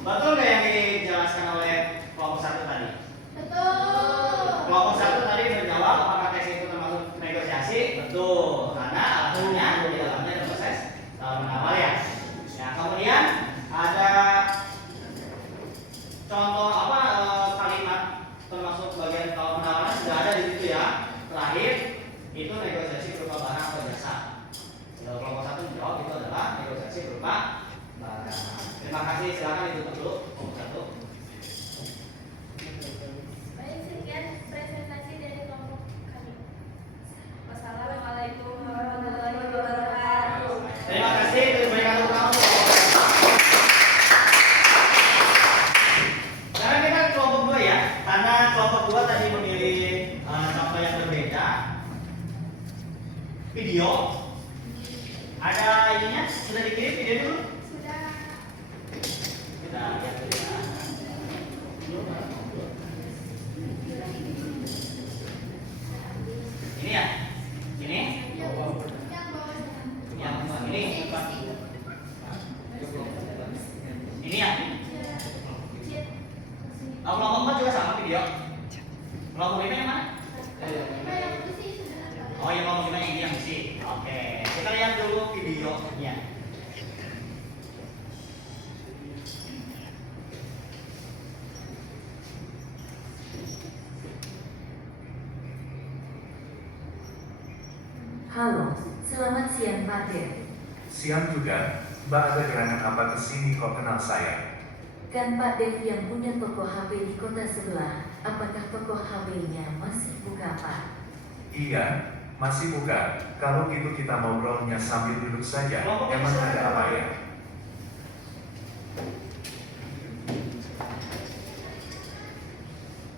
Betul nggak yang dijelaskan oleh kelompok 1 tadi? Betul. Kelompok 1 tadi menjawab apakah teks itu termasuk negosiasi? Betul, karena alasannya di dalamnya ada proses tawar-menawar ya. Ya, kemudian ada contoh apa kalimat termasuk bagian tawar-menawarnya sudah ada di situ ya. Terakhir itu negosiasi berupa barang atau jasa. Kelompok 1 menjawab itu adalah negosiasi berupa barang. Terima kasih, silakan ditutup dulu kelompok 1. Baik, sekian presentasi dari kelompok kami. Wassalamualaikum warahmatullahi wabarakatuh. Terima kasih, terima kasih kamu. Sekarang kita ke kelompok 2 ya, karena kelompok 2 tadi memilih contoh yang berbeda. Video, ada ininya sudah dikirim video dulu? Sudah. Kita lihat dulu ya. Ini ya, ini Yang bawah sana. yang ini, ini ya. Oh, kelompok 4 juga sama video. Kelompok 5 yang mana? Lima yang itu sih sudah ada. Oh, yang kelompok 5 yang ini yang isi. Oke, kita lihat dulu videonya. Halo, selamat siang Pak Den. Siang juga, Mbak ada gerangan apa kesini kok kenal saya? Kan Pak Dev yang punya toko HP di kota sebelah, apakah toko HP-nya masih buka Pak? Iya, masih buka. Kalau gitu kita ngobrolnya sambil duduk saja. Emang ada apa ya?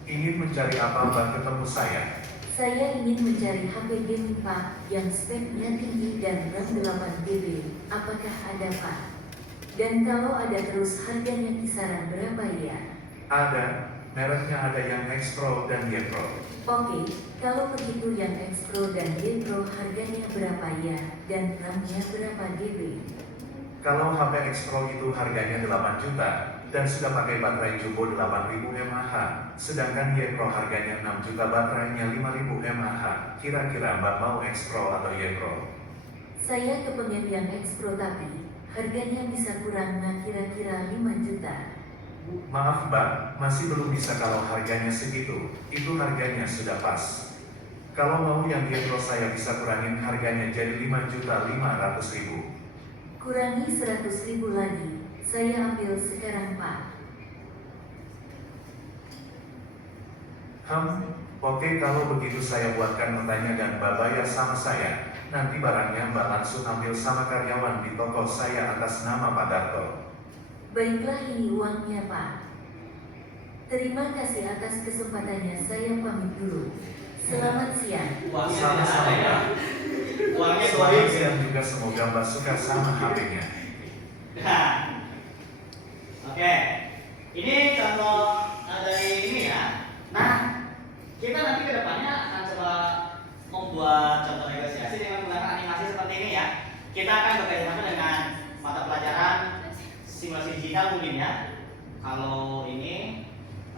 Ingin mencari apa Mbak ketemu saya? Saya ingin mencari HP gaming Pak, yang speknya tinggi dan RAM 8GB. Apakah ada Pak? Dan kalau ada terus harganya kisaran berapa ya? Ada, mereknya ada yang X Pro dan Y Pro. Oke, kalau begitu yang X Pro dan Y Pro harganya berapa ya? Dan RAM-nya berapa GB? Kalau HP X Pro itu harganya 8 juta dan sudah pakai baterai jumbo 8000 mAh, sedangkan Y Pro harganya 6 juta baterainya 5000 mAh. Kira-kira Mbak mau X Pro atau Y Pro? Saya kepengen yang X Pro tapi harganya bisa kurang nggak kira-kira 5 juta. Maaf Mbak, masih belum bisa kalau harganya segitu. Itu harganya sudah pas. Kalau mau yang dietro saya bisa kurangin harganya jadi 5.500.000. Kurangi 100.000 lagi. Saya ambil sekarang Pak. Oke kalau begitu saya buatkan notanya dan Mbak bayar sama saya. Nanti barangnya Mbak langsung ambil sama karyawan di toko saya atas nama Pak Darto. Baiklah ini uangnya Pak. Terima kasih atas kesempatannya, saya pamit dulu. Selamat siang. Uangnya tidak Sama-sama ada ya. Mbak. Uangnya Selamat 2.000. siang juga semoga Mbak suka sama HP-nya. Nah, oke. Ini contoh dari ini ya. Nah, kita nanti ke depannya akan coba membuat contoh negosiasi dengan menggunakan animasi seperti ini ya. Kita akan bekerja sama dengan mata pelajaran simulasi digital mungkin ya. Kalau ini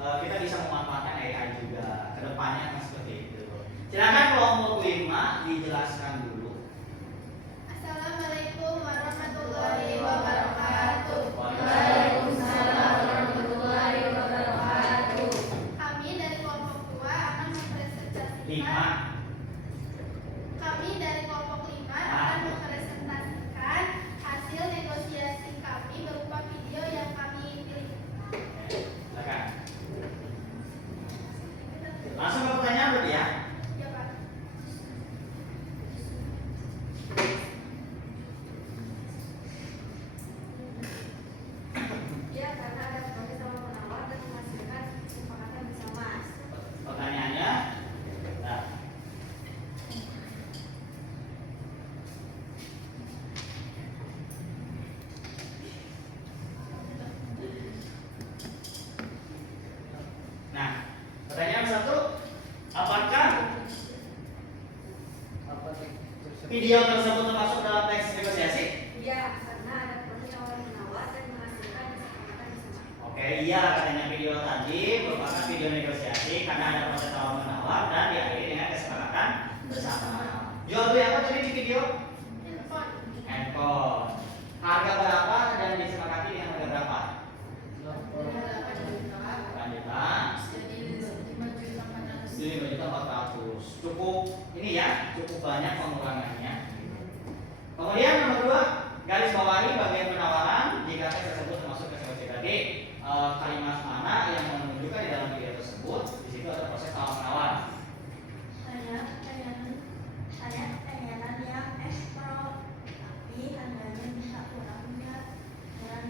kita bisa memanfaatkan AI juga. Kedepannya akan seperti itu. Silakan kelompok 5 dijelaskan dulu. Assalamualaikum warahmatullahi wabarakatuh. Waalaikumsalam warahmatullahi wabarakatuh. Kami dari kelompok 2 akan mempresentasikan 5. Kami dari kelompok 5 akan mempresentasikan hasil negosiasi kami berupa video yang kami pilih. Silakan. Langsung ke pertanyaan berarti ya. Ya, Pak. Ya, karena ada proses tawar menawar dan menghasilkan kesepakatan bersama. Pertanyaannya, nah, nah, pertanyaan satu, apakah video tersebut termasuk dalam teks negosiasi? Ya, karena ada proses tawar menawar dan menghasilkan kesepakatan bersama. Oke, iya katanya video tadi merupakan video negosiasi karena ada proses tawar menawar dan diakhiri dengan kesepakatan bersama. Jual beli apa tadi di video? Handphone. Handphone. Harga berapa dan disepakati dengan harga berapa? 8 juta. 5.400.000. Cukup ini ya, cukup banyak pengurangannya. Kemudian nomor 2, garis bawahi bagian penawaran jika teks tersebut termasuk negosiasi. Berarti kalimat mana yang menunjukkan di dalam video tersebut? Di situ ada proses tawar menawar. Saya pengenan yang ekspro, tapi harganya bisa kurang nggak? Dan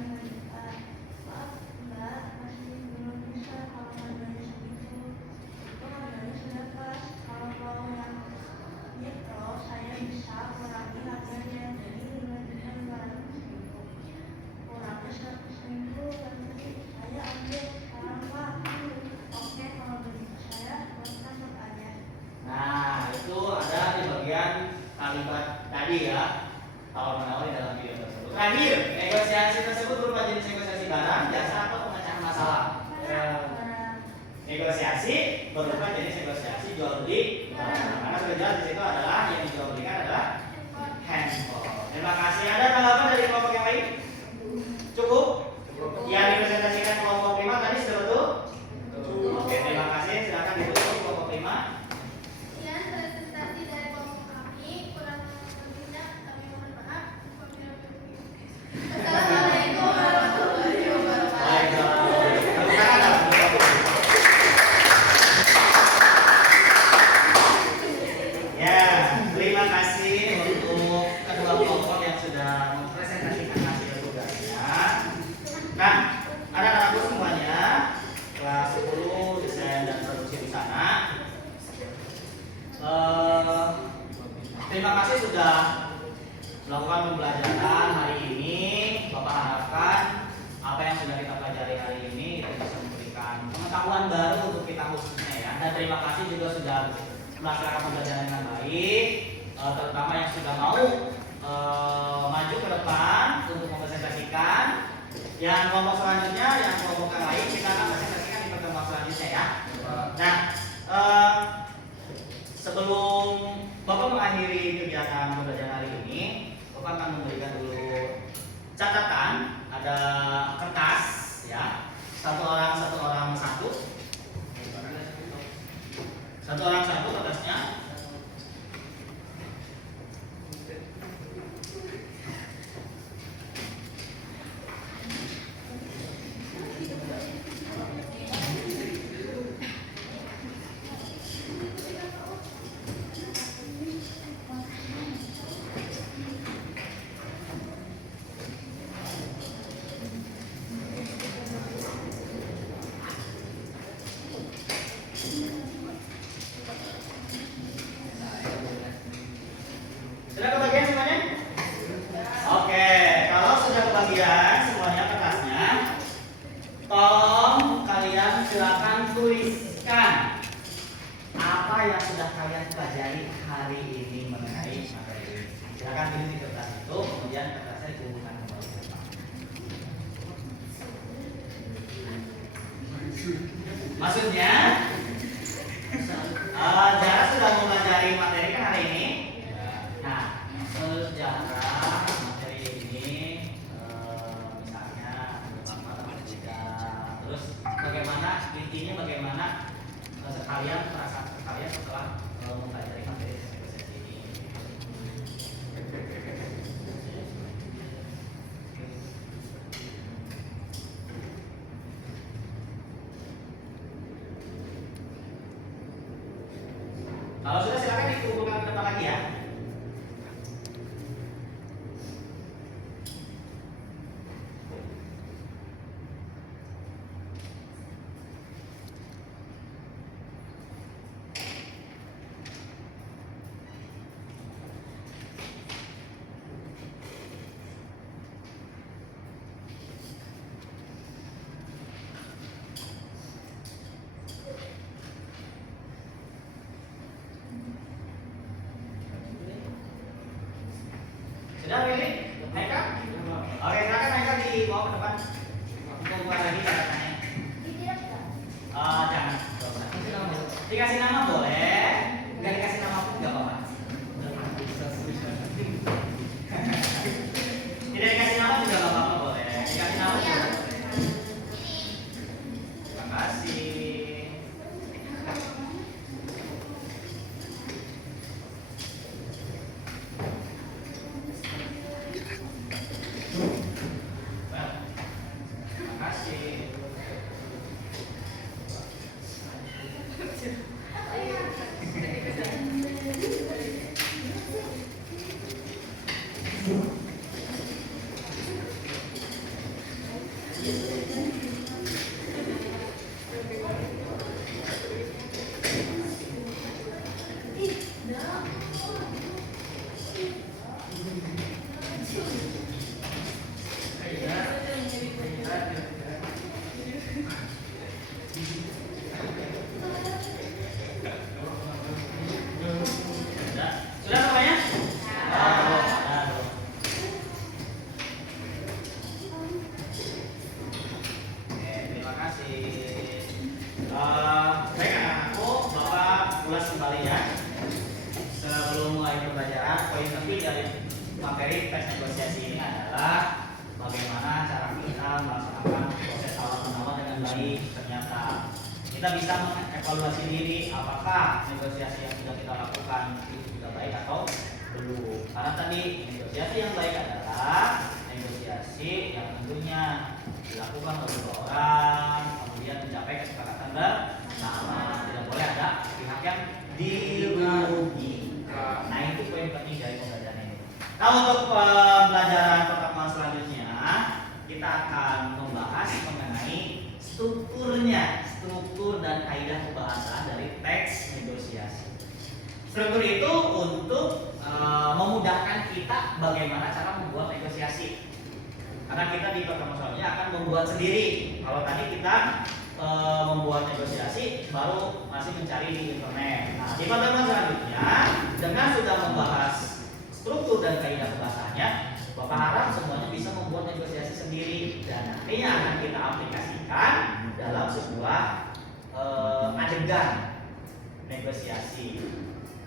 maaf Mbak, masih belum bisa kalau harganya segitu. Itu harganya sudah pas. Kalau mau yang mikro, saya bisa kurangi harganya jadi 5.500.000. Kurangnya 100.000, nanti saya ambil sekarang Pak. Oke, kalau begitu saya buatkan pertanyaan. Nah, itu ada di bagian kalimat tadi ya, tawar menawar di dalam video tersebut. Terakhir, negosiasi tersebut berupa jenis negosiasi barang, jasa atau pemecahan masalah. Negosiasi berupa jenis negosiasi jual beli barang. Karena sudah jelas di situ adalah yang dijual belikan adalah handphone. Terima kasih. Ada tanggapan dari kelompok yang lain? Cukup? Yang dipresentasikan kelompok 5 tadi sudah betul? Oke, terima kasih. Silakan ditutup kelompok 5. Sekian presentasi dari kelompok kami. Kurang lebihnya kami mohon maaf. Assalamualaikum warahmatullahi wabarakatuh. Ya, terima kasih untuk kedua kelompok yang sudah mempresentasikan hasil tugasnya. Nah, anak-anakku semuanya, kelas 10 desain dan produksi busana. Terima kasih sudah melakukan pembelajaran hari ini. Bapak harapkan apa yang sudah kita pelajari hari ini itu bisa memberikan pengetahuan baru untuk kita khususnya ya. Dan terima kasih juga sudah melaksanakan pembelajaran dengan baik, terutama yang sudah mau maju ke depan untuk mempresentasikan. Yang kelompok selanjutnya, yang kelompok yang lain kita akan presentasikan di pertemuan selanjutnya ya. Nah, sebelum Bapak mengakhiri kegiatan pembelajaran hari ini, Bapak akan memberikan dulu catatan, ada kertas ya. Satu orang satu. Satu orang satu kertasnya. Sudah kebagian semuanya? Oke, kalau sudah kebagian semuanya kertasnya, tolong kalian silakan tuliskan apa yang sudah kalian pelajari hari ini mengenai materi ini. Silakan tulis di kertas itu, kemudian kertasnya dikumpulkan kembali. Maksudnya, Zara sudah mempelajari materi kan hari ini? Nah, sejarah materi ini misalnya matematika, terus bagaimana intinya bagaimana sekalian perasaan sekalian setelah mempelajari materi proses ini. Kalau sudah silakan dikumpulkan ke depan lagi ya. Sudah Willy? Naika? Oke, silakan Naika dibawa ke depan. Kumpulkan lagi catatannya. Jangan. Dikasih nama boleh, nggak dikasih nama pun nggak apa-apa. Tidak dikasih nama juga nggak apa-apa boleh. Dikasih nama juga. Terima kasih. Terima kasih. Sudah semuanya? Oke, terima kasih. Baik anak-anakku, Bapak ulas kembali ya. Sebelum mulai pembelajaran, poin penting dari materi teks negosiasi ini adalah bagaimana cara kita melaksanakan proses tawar menawar dengan baik. Ternyata kita bisa mengevaluasi diri apakah negosiasi yang sudah kita lakukan itu sudah baik atau belum. Karena tadi negosiasi yang baik adalah negosiasi yang tentunya dilakukan oleh dua orang, kemudian mencapai kesepakatan bersama. Tidak boleh ada pihak yang dirugikan. Nah, itu poin penting dari pembelajaran ini. Nah, untuk pembelajaran pertemuan selanjutnya kita akan membahas mengenai struktur dan kaidah pembahasan dari teks negosiasi. Struktur itu untuk memudahkan kita bagaimana cara membuat negosiasi. Karena kita di pertemuan selanjutnya akan membuat sendiri. Kalau tadi kita membuat negosiasi baru masih mencari di internet. Nah, di pertemuan selanjutnya dengan sudah membahas struktur dan kaidah pembahasannya, Bapak harap semuanya bisa membuat negosiasi sendiri dan nantinya akan kita aplikasikan dalam sebuah adegan negosiasi.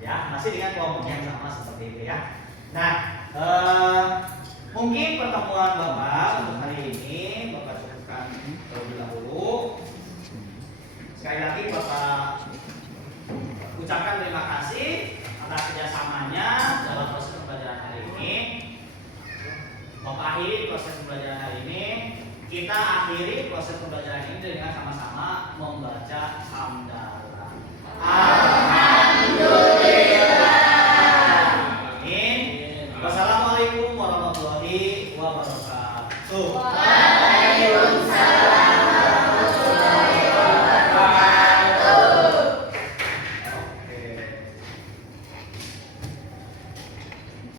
Ya, masih dengan kelompok yang sama seperti itu ya. Nah, mungkin pertemuan Bapak untuk hari ini Bapak cukupkan terlebih dahulu. akhiri proses pembelajaran hari ini. Kita akhiri proses pembelajaran ini dengan sama-sama membaca hamdalah.